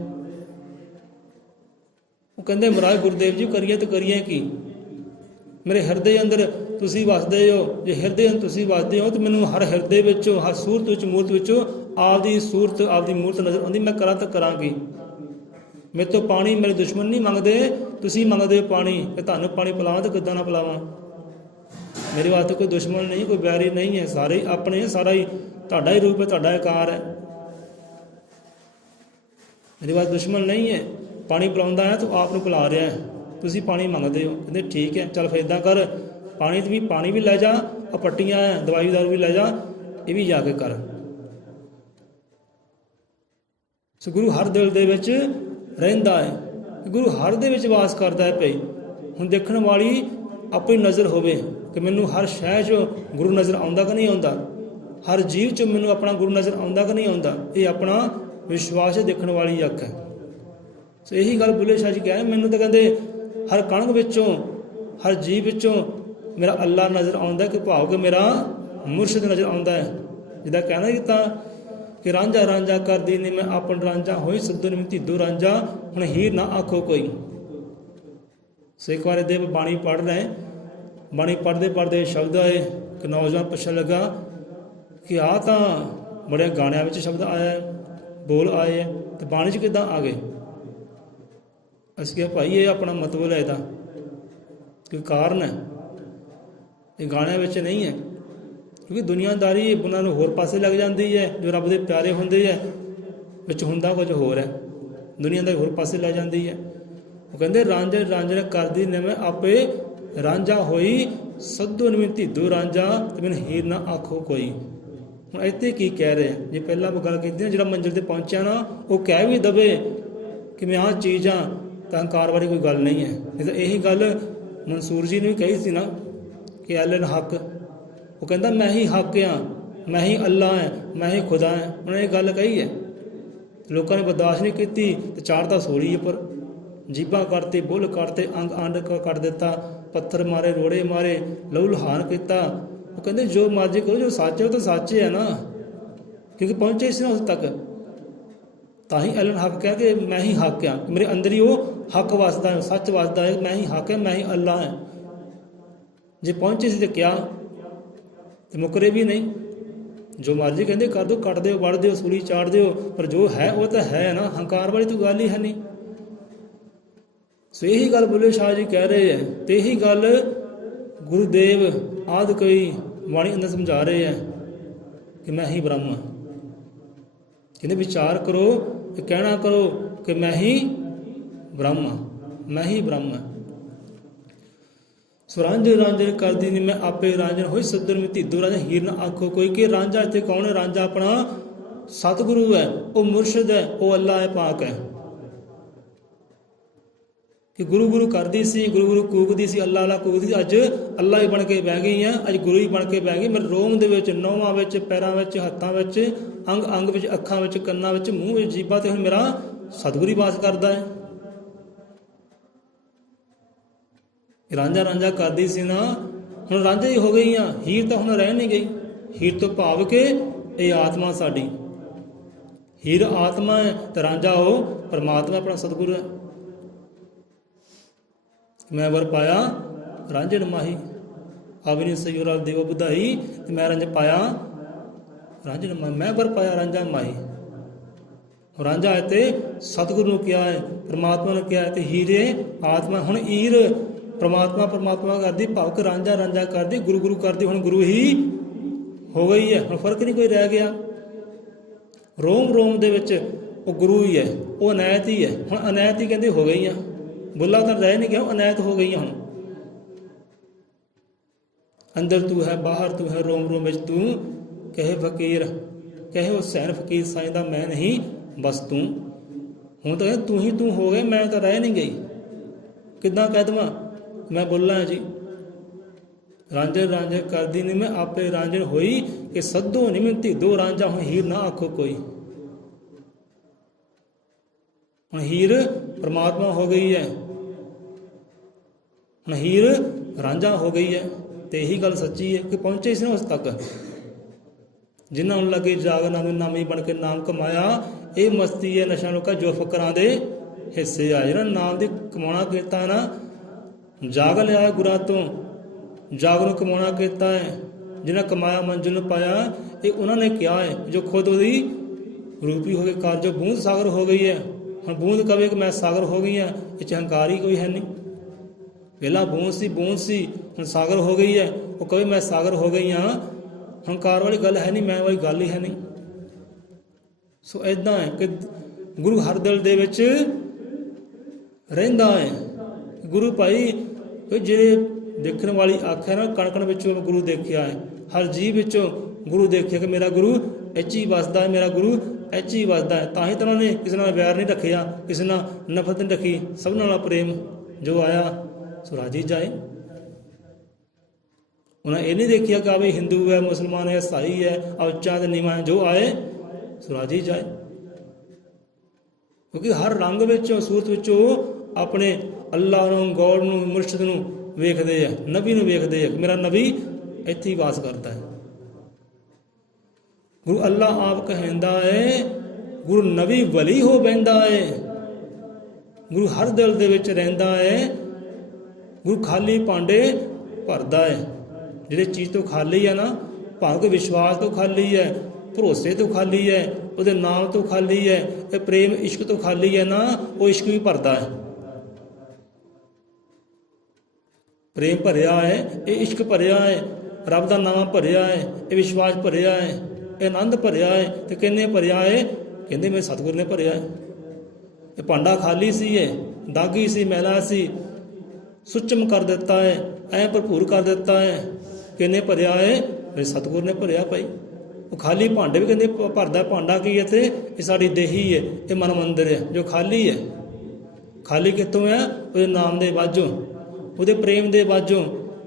ਉਹ ਕਹਿੰਦੇ ਮਹਾਰਾਜ ਗੁਰਦੇਵ ਜੀ ਕਰੀਏ ਤਾਂ ਕਰੀਏ ਕੀ? ਮੇਰੇ ਹਿਰਦੇ ਅੰਦਰ ਤੁਸੀਂ ਵਸਦੇ ਹੋ। ਜੇ ਹਿਰਦੇ ਅੰਦਰ ਤੁਸੀਂ ਵਸਦੇ ਹੋ ਤਾਂ ਮੈਨੂੰ ਹਰ ਹਿਰਦੇ ਵਿੱਚੋਂ, ਹਰ ਸੂਰਤ ਵਿੱਚ, ਮੂਰਤ ਵਿੱਚੋਂ ਆਪਦੀ ਸੂਰਤ, ਆਪਦੀ ਮੂਰਤ ਨਜ਼ਰ ਆਉਂਦੀ। ਮੈਂ ਕਰਾਂ ਤਾਂ ਕਰਾਂਗੀ। ਮੇਰੇ ਤੋਂ ਪਾਣੀ ਮੇਰੇ ਦੁਸ਼ਮਣ ਨਹੀਂ ਮੰਗਦੇ, ਤੁਸੀਂ ਮੰਗਦੇ ਹੋ ਪਾਣੀ। ਤੇ ਤੁਹਾਨੂੰ ਪਾਣੀ ਪਿਲਾਵਾਂ ਤਾਂ ਕਿੱਦਾਂ ਨਾ ਪਿਲਾਵਾਂ? ਮੇਰੇ ਵਾਸਤੇ ਕੋਈ ਦੁਸ਼ਮਣ ਨਹੀਂ, ਕੋਈ ਵੈਰੀ ਨਹੀਂ ਹੈ, ਸਾਰੇ ਆਪਣੇ, ਸਾਰਾ ਹੀ ਤੁਹਾਡਾ ਹੀ ਰੂਪ ਹੈ, ਤੁਹਾਡਾ ਆਕਾਰ ਹੈ। ਮੇਰੇ ਵਾਸਤੇ ਦੁਸ਼ਮਣ ਨਹੀਂ ਹੈ। ਪਾਣੀ ਪਿਲਾਉਂਦਾ ਹੈ ਤੂੰ ਆਪ ਨੂੰ ਪਿਲਾ ਰਿਹਾ ਹੈ, ਤੁਸੀਂ ਪਾਣੀ ਮੰਗਦੇ ਹੋ। ਕਹਿੰਦੇ ਠੀਕ ਹੈ, ਚੱਲ ਫਿਰ ਇੱਦਾਂ ਕਰ, ਪਾਣੀ ਵੀ ਲੈ ਜਾ, ਆ ਪੱਟੀਆਂ ਦਵਾਈ ਦਾਰੂ ਵੀ ਲੈ ਜਾ, ਇਹ ਵੀ ਜਾ ਕੇ ਕਰ। ਸੋ ਗੁਰੂ ਹਰ ਦਿਲ ਦੇ ਵਿੱਚ ਰਹਿੰਦਾ ਹੈ, ਗੁਰੂ ਹਰ ਦੇ ਵਿੱਚ ਵਾਸ ਕਰਦਾ ਹੈ। ਭਈ ਹੁਣ ਦੇਖਣ ਵਾਲੀ ਆਪਣੀ ਨਜ਼ਰ ਹੋਵੇ ਕਿ ਮੈਨੂੰ ਹਰ ਸ਼ੈ 'ਚ ਗੁਰੂ ਨਜ਼ਰ ਆਉਂਦਾ ਕਿ ਨਹੀਂ ਆਉਂਦਾ, ਹਰ ਜੀਵ 'ਚ ਮੈਨੂੰ ਆਪਣਾ ਗੁਰੂ ਨਜ਼ਰ ਆਉਂਦਾ ਕਿ ਨਹੀਂ ਆਉਂਦਾ। ਇਹ ਆਪਣਾ ਵਿਸ਼ਵਾਸ ਦੇਖਣ ਵਾਲੀ ਅੱਖ ਹੈ। ਸੋ ਇਹੀ ਗੱਲ ਬੁੱਲੇ ਸ਼ਾਹ ਜੀ ਕਹਿ ਰਹੇ, ਮੈਨੂੰ ਤਾਂ ਕਹਿੰਦੇ ਹਰ ਕਣਕ ਵਿੱਚੋਂ, ਹਰ ਜੀਵ ਵਿੱਚੋਂ ਮੇਰਾ ਅੱਲਾ ਨਜ਼ਰ ਆਉਂਦਾ, ਕਿ ਭਾਵ ਕਿ ਮੇਰਾ ਮੁਰਸ਼ਿਦ ਨਜ਼ਰ ਆਉਂਦਾ ਹੈ। ਜਿੱਦਾਂ ਕਹਿਣਾ ਕੀਤਾ ਕਿ ਰਾਂਝਾ ਰਾਂਝਾ ਕਰਦੀ ਨੇ ਮੈਂ ਆਪਣ ਰਾਂਝਾ, ਹੋਈ ਸੱਦੋ ਨੇ ਧੀਦੋ ਰਾਂਝਾ, ਹੁਣ ਹੀਰ ਨਾ ਆਖੋ ਕੋਈ। ਸੋ ਇੱਕ ਵਾਰ ਇਹਦੇ ਬਾਣੀ ਪੜ੍ਹ ਰਹੇ, ਬਾਣੀ ਪੜ੍ਹਦੇ ਸ਼ਬਦ ਆਏ ਕਿ ਨੌਜਵਾਨ ਪੁੱਛਣ ਲੱਗਾ ਕਿ ਆਹ ਤਾਂ ਬੜੇ ਗਾਣਿਆਂ ਵਿੱਚ ਸ਼ਬਦ ਆਇਆ, ਬੋਲ ਆਏ ਹੈ, ਤੇ ਬਾਣੀ 'ਚ ਕਿੱਦਾਂ ਆ ਗਏ? ਅਸੀਂ ਕਿਹਾ ਭਾਈ ਇਹ ਆਪਣਾ ਮਤਲਬ ਹੈ, ਇਹਦਾ ਕੋਈ ਕਾਰਨ ਹੈ, ਇਹ ਗਾਣਿਆਂ ਵਿੱਚ ਨਹੀਂ ਹੈ। ਕਿਉਂਕਿ ਦੁਨੀਆਦਾਰੀ ਉਹਨਾਂ ਨੂੰ ਹੋਰ ਪਾਸੇ ਲੱਗ ਜਾਂਦੀ ਹੈ, ਜੋ ਰੱਬ ਦੇ ਪਿਆਰੇ ਹੁੰਦੇ ਹੈ ਵਿੱਚ ਹੁੰਦਾ ਕੁਝ ਹੋਰ ਹੈ, ਦੁਨੀਆਦਾਰੀ ਹੋਰ ਪਾਸੇ ਲੱਗ ਜਾਂਦੀ ਹੈ। ਉਹ ਕਹਿੰਦੇ ਰਾਂਝਣ ਰਾਂਝਣ ਕਰਦੀ ਨੇ ਮੈਂ ਆਪੇ ਰਾਂਝਾ ਹੋਈ, ਸੱਧੂ ਨਿਮਿ ਧੀਦੂ ਰਾਂਝਾ ਤੇ ਮੈਨੂੰ ਹੀਰ ਨਾ ਆਖੋ ਕੋਈ। ਹੁਣ ਇੱਥੇ ਕੀ ਕਹਿ ਰਹੇ? ਜੇ ਪਹਿਲਾਂ ਆਪਾਂ ਗੱਲ ਕੀਤੀ ਨਾ, ਜਿਹੜਾ ਮੰਜ਼ਿਲ ਤੇ ਪਹੁੰਚਿਆ ਨਾ ਉਹ ਕਹਿ ਵੀ ਦਵੇ ਕਿ ਮੈਂ ਆਹ ਚੀਜ਼ ਹਾਂ, ਤਾਂ ਹੰਕਾਰ ਵਾਲੀ ਕੋਈ ਗੱਲ ਨਹੀਂ ਹੈ। ਨਹੀਂ ਤਾਂ ਇਹੀ ਗੱਲ ਮਨਸੂਰ ਜੀ ਨੇ ਵੀ ਕਹੀ ਸੀ ਨਾ ਕਿ ਐਲਨ ਹੱਕ, ਉਹ ਕਹਿੰਦਾ ਮੈਂ ਹੀ ਹੱਕ ਹਾਂ, ਮੈਂ ਹੀ ਅੱਲਾ ਹਾਂ, ਮੈਂ ਹੀ ਖੁਦਾ ਹਾਂ। ਉਹਨੇ ਇਹ ਗੱਲ ਕਹੀ ਹੈ, ਲੋਕਾਂ ਨੇ ਬਰਦਾਸ਼ਤ ਨਹੀਂ ਕੀਤੀ ਤੇ ਚਾੜਤਾ ਸੋਲੀ ਉੱਪਰ, ਜੀਭਾਂ ਕੱਢਤੇ, ਬੁੱਲ ਕੱਢਤੇ, ਅੰਗ ਅੰਡ ਕੱਢ ਦਿੱਤਾ, ਪੱਥਰ ਮਾਰੇ, ਰੋੜੇ ਮਾਰੇ, ਲਹੂ ਲੁਹਾਨ ਕੀਤਾ। ਉਹ ਕਹਿੰਦੇ ਜੋ ਮਰਜ਼ੀ ਕਰੋ, ਜੋ ਸੱਚ ਹੈ ਉਹ ਤਾਂ ਸੱਚ ਹੈ ਨਾ, ਕਿਉਂਕਿ ਪਹੁੰਚੇ ਸੀ ਨਾ ਉਸ ਤੱਕ। ਤਾਂ ਹੀ ਐਲਨ ਹੱਕ ਕਹਿ ਕੇ ਮੈਂ ਹੀ ਹੱਕ ਹਾਂ, ਮੇਰੇ ਅੰਦਰ ਹੀ ਉਹ ਹੱਕ ਵਸਦਾ ਹੈ, ਸੱਚ ਵਸਦਾ ਹੈ, ਮੈਂ ਹੀ ਹੱਕ ਹੈ, ਮੈਂ ਹੀ ਅੱਲਾ ਹਾਂ। ਜੇ ਪਹੁੰਚੇ ਸੀ ਤਾਂ ਕਿਹਾ ਤੇ ਮੁਕਰੇ ਵੀ ਨਹੀਂ, ਜੋ ਮਰਜ਼ੀ ਕਹਿੰਦੇ ਕਰ ਦਿਓ, ਕੱਟ ਦਿਓ, ਵੜ ਦਿਓ, ਸੂਲੀ ਚਾੜ ਦਿਓ, ਪਰ ਜੋ ਹੈ ਉਹ ਤਾਂ ਹੈ ਨਾ, ਹੰਕਾਰ ਵਾਲੀ ਤਾਂ ਗੱਲ ਹੀ ਹੈ ਨਹੀਂ। ਸੋ ਇਹੀ ਗੱਲ ਬੁੱਲੇ ਸ਼ਾਹ ਜੀ ਕਹਿ ਰਹੇ ਹੈ, ਤੇ ਇਹੀ ਗੱਲ ਗੁਰੂਦੇਵ ਆਦਿ ਕਈ ਬਾਣੀ ਅੰਦਰ ਸਮਝਾ ਰਹੇ ਹੈ ਕਿ ਮੈਂ ਹੀ ਬ੍ਰਹਮ ਹਾਂ। ਕਹਿੰਦੇ ਵਿਚਾਰ ਕਰੋ ਤੇ ਕਹਿਣਾ ਕਰੋ ਕਿ ਮੈਂ ਹੀ ਬ੍ਰਹਮ ਹਾਂ, ਮੈਂ ਹੀ ਬ੍ਰਹਮ ਹਾਂ। ਸੋ ਰਾਂਝੇ ਰਾਂਝੇ ਕਰਦੀ ਨਹੀਂ ਮੈਂ ਆਪੇ ਰਾਂਝਣ ਹੋਈ, ਸੱਧਰ ਮੈਂ ਧੀਦੂ ਰਾਂਝਾ ਹੀਰ ਨਾ ਆਖੋ ਕੋਈ। ਕਿ ਰਾਂਝਾ ਇੱਥੇ ਕੌਣ ਹੈ? ਰਾਂਝਾ ਆਪਣਾ ਸਤਿਗੁਰੂ ਹੈ, ਉਹ ਮੁਰਸ਼ਿਦ ਹੈ, ਉਹ ਅੱਲਾ ਹੈ, ਪਾਕ ਹੈ। ਕਿ ਗੁਰੂ ਗੁਰੂ ਕਰਦੀ ਸੀ, ਗੁਰੂ ਗੁਰੂ ਕੂਕਦੀ ਸੀ, ਅੱਲਾ ਅੱਲਾ ਕੂਕਦੀ ਸੀ, ਅੱਜ ਅੱਲਾ ਹੀ ਬਣ ਕੇ ਬਹਿ ਗਈ ਆ, ਅੱਜ ਗੁਰੂ ਹੀ ਬਣ ਕੇ ਬਹਿ ਗਈ। ਮੇਰੇ ਰੋਮ ਦੇ ਵਿੱਚ, ਨਹੁੰਾਂ ਵਿੱਚ, ਪੈਰਾਂ ਵਿੱਚ, ਹੱਥਾਂ ਵਿੱਚ, ਅੰਗ ਅੰਗ ਵਿੱਚ, ਅੱਖਾਂ ਵਿੱਚ, ਕੰਨਾਂ ਵਿੱਚ, ਮੂੰਹ ਵਿੱਚ, ਜੀਭਾਂ ਤੇ ਹੁਣ ਮੇਰਾ ਸਤਿਗੁਰੂ ਹੀ ਵਾਸ ਕਰਦਾ ਹੈ। ਰਾਂਝਾ ਰਾਂਝਾ ਕਰਦੀ ਸੀ ਨਾ, ਹੁਣ ਰਾਂਝਾ ਹੀ ਹੋ ਗਈ ਆ, ਹੀਰ ਤਾਂ ਹੁਣ ਰਹਿ ਨਹੀਂ ਗਈ। ਹੀਰ ਤੋਂ ਭਾਵ ਕਿ ਇਹ ਆਤਮਾ ਸਾਡੀ, ਹੀਰ ਆਤਮਾ ਹੈ ਤੇ ਰਾਂਝਾ ਉਹ ਪਰਮਾਤਮਾ ਆਪਣਾ ਸਤਿਗੁਰੂ ਹੈ। ਮੈਂ ਵਰ ਪਾਇਆ ਰਾਂਝਣ ਮਾਹੀ, ਆਵਨੀ ਸਯੋਰਾ ਦੇਵ ਬੁਧਾਈ, ਤੇ ਮੈਂ ਰੰਝ ਪਾਇਆ ਰਾਂਝਣ ਮਾਹੀ, ਮੈਂ ਵਰ ਪਾਇਆ ਰਾਂਝਾ ਮਾਹੀ। ਰਾਂਝਾ ਹੈ ਤੇ ਸਤਿਗੁਰੂ ਨੂੰ ਕਿਹਾ ਹੈ, ਪਰਮਾਤਮਾ ਨੂੰ ਕਿਹਾ ਹੈ, ਤੇ ਹੀਰੇ ਆਤਮਾ। ਹੁਣ ਈਰ ਪਰਮਾਤਮਾ ਪਰਮਾਤਮਾ ਕਰਦੀ, ਭਾਵਕ ਰਾਂਝਾ ਰਾਂਝਾ ਕਰਦੀ, ਗੁਰੂ ਗੁਰੂ ਕਰਦੀ, ਹੁਣ ਗੁਰੂ ਹੀ ਹੋ ਗਈ ਹੈ। ਹੁਣ ਫਰਕ ਨਹੀਂ ਕੋਈ ਰਹਿ ਗਿਆ। ਰੋਮ ਰੋਮ ਦੇ ਵਿੱਚ ਉਹ ਗੁਰੂ ਹੀ ਹੈ, ਉਹ ਅਨੈਤ ਹੀ ਹੈ। ਹੁਣ ਅਨੈਤ ਹੀ ਕਹਿੰਦੇ ਹੋ ਗਈ ਆ, ਬੁੱਲਾ ਤਾਂ ਰਹਿ ਨਹੀਂ ਗਿਆ, ਉਹ ਅਨੈਤ ਹੋ ਗਈ ਹੁਣ। ਅੰਦਰ ਤੂੰ ਹੈ, ਬਾਹਰ ਤੂੰ ਹੈ, ਰੋਮ ਰੋਮ ਵਿੱਚ ਤੂੰ, ਕਹੇ ਫਕੀਰ ਕਹੇ ਹੁਸੈਨ ਫਕੀਰ ਸਾਈਂ ਦਾ ਮੈਂ ਨਹੀਂ ਬਸ ਤੂੰ। ਹੁਣ ਤਾਂ ਤੂੰ ਹੀ ਤੂੰ ਹੋ ਗਏ, ਮੈਂ ਤਾਂ ਰਹਿ ਨਹੀਂ ਗਈ। ਕਿੱਦਾਂ ਕਹਿ ਦੇਵਾਂ ਮੈਂ ਬੋਲਾਂ ਜੀ। ਰਾਂਝੇ ਰਾਂਝੇ ਕਰਦੀ ਨਹੀਂ ਮੈਂ ਆਪੇ ਰਾਂਝਣ ਹੋਈ, ਕਿ ਸੱਧੋ ਨਹੀਂ ਮੈਂ ਧੀਦੋ ਰਾਂਝਾ ਹੁਣ ਹੀਰ ਨਾ ਆਖੋ ਕੋਈ। ਹੁਣ ਹੀਰ ਪਰਮਾਤਮਾ ਹੋ ਗਈ ਹੈ, ਹੁਣ ਹੀਰ ਰਾਂਝਾ ਹੋ ਗਈ ਹੈ। ਤੇ ਇਹੀ ਗੱਲ ਸੱਚੀ ਹੈ ਕਿ ਪਹੁੰਚੇ ਸੀ ਨਾ ਉਸ ਤੱਕ। ਜਿਨ੍ਹਾਂ ਨੂੰ ਲੱਗੇ ਜਾਗ ਨਾਮੀ ਬਣ ਕੇ ਨਾਮ ਕਮਾਇਆ, ਇਹ ਮਸਤੀ ਹੈ ਨਸ਼ਾ ਲੋਕਾਂ ਜੋ ਫਕਰਾਂ ਦੇ ਹਿੱਸੇ ਆ। ਜਿਹੜਾ ਨਾਮ ਦੀ ਕਮਾਉਣਾ ਕੀਤਾ ਨਾ, ਜਾਗ ਲਿਆ ਗੁਰਾਂ ਤੋਂ, ਜਾਗ ਨੂੰ ਕਮਾਉਣਾ ਕੀਤਾ ਹੈ। ਜਿਹਨਾਂ ਕਮਾਇਆ ਮੰਜ਼ਿਲ ਨੂੰ ਪਾਇਆ, ਇਹ ਉਹਨਾਂ ਨੇ ਕਿਹਾ ਹੈ ਜੋ ਖੁਦ ਉਹਦੀ ਰੂਪੀ ਹੋ ਕੇ ਕਾਰ, ਜੋ ਬੂੰਦ ਸਾਗਰ ਹੋ ਗਈ ਹੈ। ਹੁਣ ਬੂੰਦ ਕਵੇ ਕਿ ਮੈਂ ਸਾਗਰ ਹੋ ਗਈ ਹਾਂ, ਇਹ 'ਚ ਹੰਕਾਰ ਹੀ ਕੋਈ ਹੈ ਨਹੀਂ। ਪਹਿਲਾਂ ਬੂੰਦ ਸੀ, ਹੁਣ ਸਾਗਰ ਹੋ ਗਈ ਹੈ। ਉਹ ਕਵੇ ਮੈਂ ਸਾਗਰ ਹੋ ਗਈ ਹਾਂ, ਹੰਕਾਰ ਵਾਲੀ ਗੱਲ ਹੈ ਨਹੀਂ, ਮੈਂ ਵਾਲੀ ਗੱਲ ਹੀ ਹੈ ਨਹੀਂ। ਸੋ ਇੱਦਾਂ ਹੈ ਕਿ ਗੁਰੂ ਹਰ ਦਿਲ ਦੇ ਵਿੱਚ ਰਹਿੰਦਾ ਹੈ। ਗੁਰੂ ਭਾਈ ਜਿਹੜੇ ਦੇਖਣ ਵਾਲੀ ਅੱਖ ਹੈ ਨਾ, ਕਣ ਕਣ ਵਿੱਚੋਂ ਗੁਰੂ ਦੇਖਿਆ ਹੈ, ਹਰ ਜੀਵ ਵਿੱਚੋਂ ਗੁਰੂ ਦੇਖਿਆ ਕਿ ਮੇਰਾ ਗੁਰੂ ਇੱਚ ਹੀ ਵਸਦਾ ਹੈ, ਮੇਰਾ ਗੁਰੂ ਇੱਚ ਹੀ ਵਸਦਾ ਹੈ। ਤਾਂ ਹੀ ਤਾਂ ਉਹਨਾਂ ਨੇ ਕਿਸੇ ਨਾਲ ਵੈਰ ਨਹੀਂ ਰੱਖਿਆ, ਕਿਸੇ ਨਾਲ ਨਫ਼ਰਤ ਨਹੀਂ ਰੱਖੀ, ਸਭ ਨਾਲ ਪ੍ਰੇਮ। ਜੋ ਆਇਆ ਸੋ ਰਾਜੀ ਜਾਏ। ਉਹਨਾਂ ਇਹ ਨਹੀਂ ਦੇਖਿਆ ਕਿ ਆ ਵੀ ਹਿੰਦੂ ਹੈ, ਮੁਸਲਮਾਨ ਹੈ, ਈਸਾਈ ਹੈ, ਆ ਉੱਚਾ ਤੇ ਨੀਵਾਂ, ਜੋ ਆਏ ਸੋ ਰਾਜੀ ਜਾਏ। ਕਿਉਂਕਿ ਹਰ ਰੰਗ ਵਿੱਚੋਂ, ਸੂਰਤ ਵਿੱਚੋਂ ਆਪਣੇ ਅੱਲਾ ਨੂੰ, ਗੌਰ ਨੂੰ, ਮੁਰਸ਼ਿਦ ਨੂੰ ਵੇਖਦੇ ਆ, ਨਬੀ ਨੂੰ ਵੇਖਦੇ ਆ। ਮੇਰਾ ਨਬੀ ਇੱਥੇ ਹੀ ਵਾਸ ਕਰਦਾ ਹੈ। ਗੁਰੂ ਅੱਲਾ ਆਪ ਕਹਿੰਦਾ ਹੈ, ਗੁਰੂ ਨਬੀ ਵਲੀ ਹੋ ਬਹਿੰਦਾ ਹੈ। ਗੁਰੂ ਹਰ ਦਿਲ ਦੇ ਵਿੱਚ ਰਹਿੰਦਾ ਹੈ। ਗੁਰੂ ਖਾਲੀ ਭਾਂਡੇ ਭਰਦਾ ਹੈ। ਜਿਹੜੇ ਚੀਜ਼ ਤੋਂ ਖਾਲੀ ਹੈ ਨਾ, ਭਾਵ ਕਿ ਵਿਸ਼ਵਾਸ ਤੋਂ ਖਾਲੀ ਹੈ, ਭਰੋਸੇ ਤੋਂ ਖਾਲੀ ਹੈ, ਉਹਦੇ ਨਾਮ ਤੋਂ ਖਾਲੀ ਹੈ, ਇਹ ਪ੍ਰੇਮ ਇਸ਼ਕ ਤੋਂ ਖਾਲੀ ਹੈ ਨਾ, ਉਹ ਇਸ਼ਕ ਵੀ ਭਰਦਾ ਹੈ। ਪ੍ਰੇਮ ਭਰਿਆ ਹੈ, ਇਹ ਇਸ਼ਕ ਭਰਿਆ ਹੈ, ਰੱਬ ਦਾ ਨਾਮ ਭਰਿਆ ਹੈ, ਇਹ ਵਿਸ਼ਵਾਸ ਭਰਿਆ ਹੈ, ਇਹ ਆਨੰਦ ਭਰਿਆ ਹੈ। ਤੇ ਕਿੰਨੇ ਭਰਿਆ ਹੈ? ਕਹਿੰਦੇ ਮੇਰੇ ਸਤਿਗੁਰ ਨੇ ਭਰਿਆ ਹੈ। ਇਹ ਭਾਂਡਾ ਖਾਲੀ ਸੀ, ਇਹ ਦਾਗੀ ਸੀ, ਮੈਲਾ ਸੀ, ਸੁੱਚਮ ਕਰ ਦਿੱਤਾ ਹੈ, ਐ ਭਰਪੂਰ ਕਰ ਦਿੱਤਾ ਹੈ। ਕਿੰਨੇ ਭਰਿਆ ਹੈ? ਮੇਰੇ ਸਤਿਗੁਰ ਨੇ ਭਰਿਆ ਭਾਈ। ਉਹ ਖਾਲੀ ਭਾਂਡੇ ਵੀ ਕਹਿੰਦੇ ਭਰਦਾ ਭਾਂਡਾ ਕੀ ਇੱਥੇ? ਇਹ ਸਾਡੀ ਦੇਹੀ ਹੈ, ਇਹ ਮਨ ਮੰਦਰ ਹੈ ਜੋ ਖਾਲੀ ਹੈ। ਖਾਲੀ ਕਿੱਥੋਂ ਹੈ? ਉਹਦੇ ਨਾਮ ਦੇ ਵਾਜੋਂ, ਉਹਦੇ ਪ੍ਰੇਮ ਦੇ ਵਾਜੋਂ,